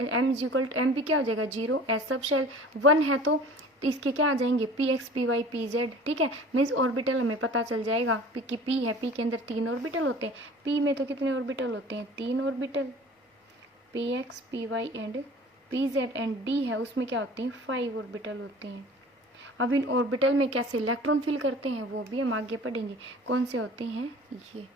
m is equal to m भी क्या हो जाएगा 0, s सब शेल, 1 है तो इसके क्या आ जाएंगे px py pz, ठीक है। मीन्स ऑर्बिटल हमें पता चल जाएगा कि p है, p के अंदर 3 ऑर्बिटल होते हैं, p में तो कितने ऑर्बिटल होते हैं 3 orbital, px py and pz, and d है उसमें क्या होते हैं 5 ऑर्बिटल होते हैं। अब इन ऑर्बिटल में कैसे इलेक्ट्रॉन फिल करते हैं वो भी हम आगे पढ़ेंगे, कौन से होते हैं ये।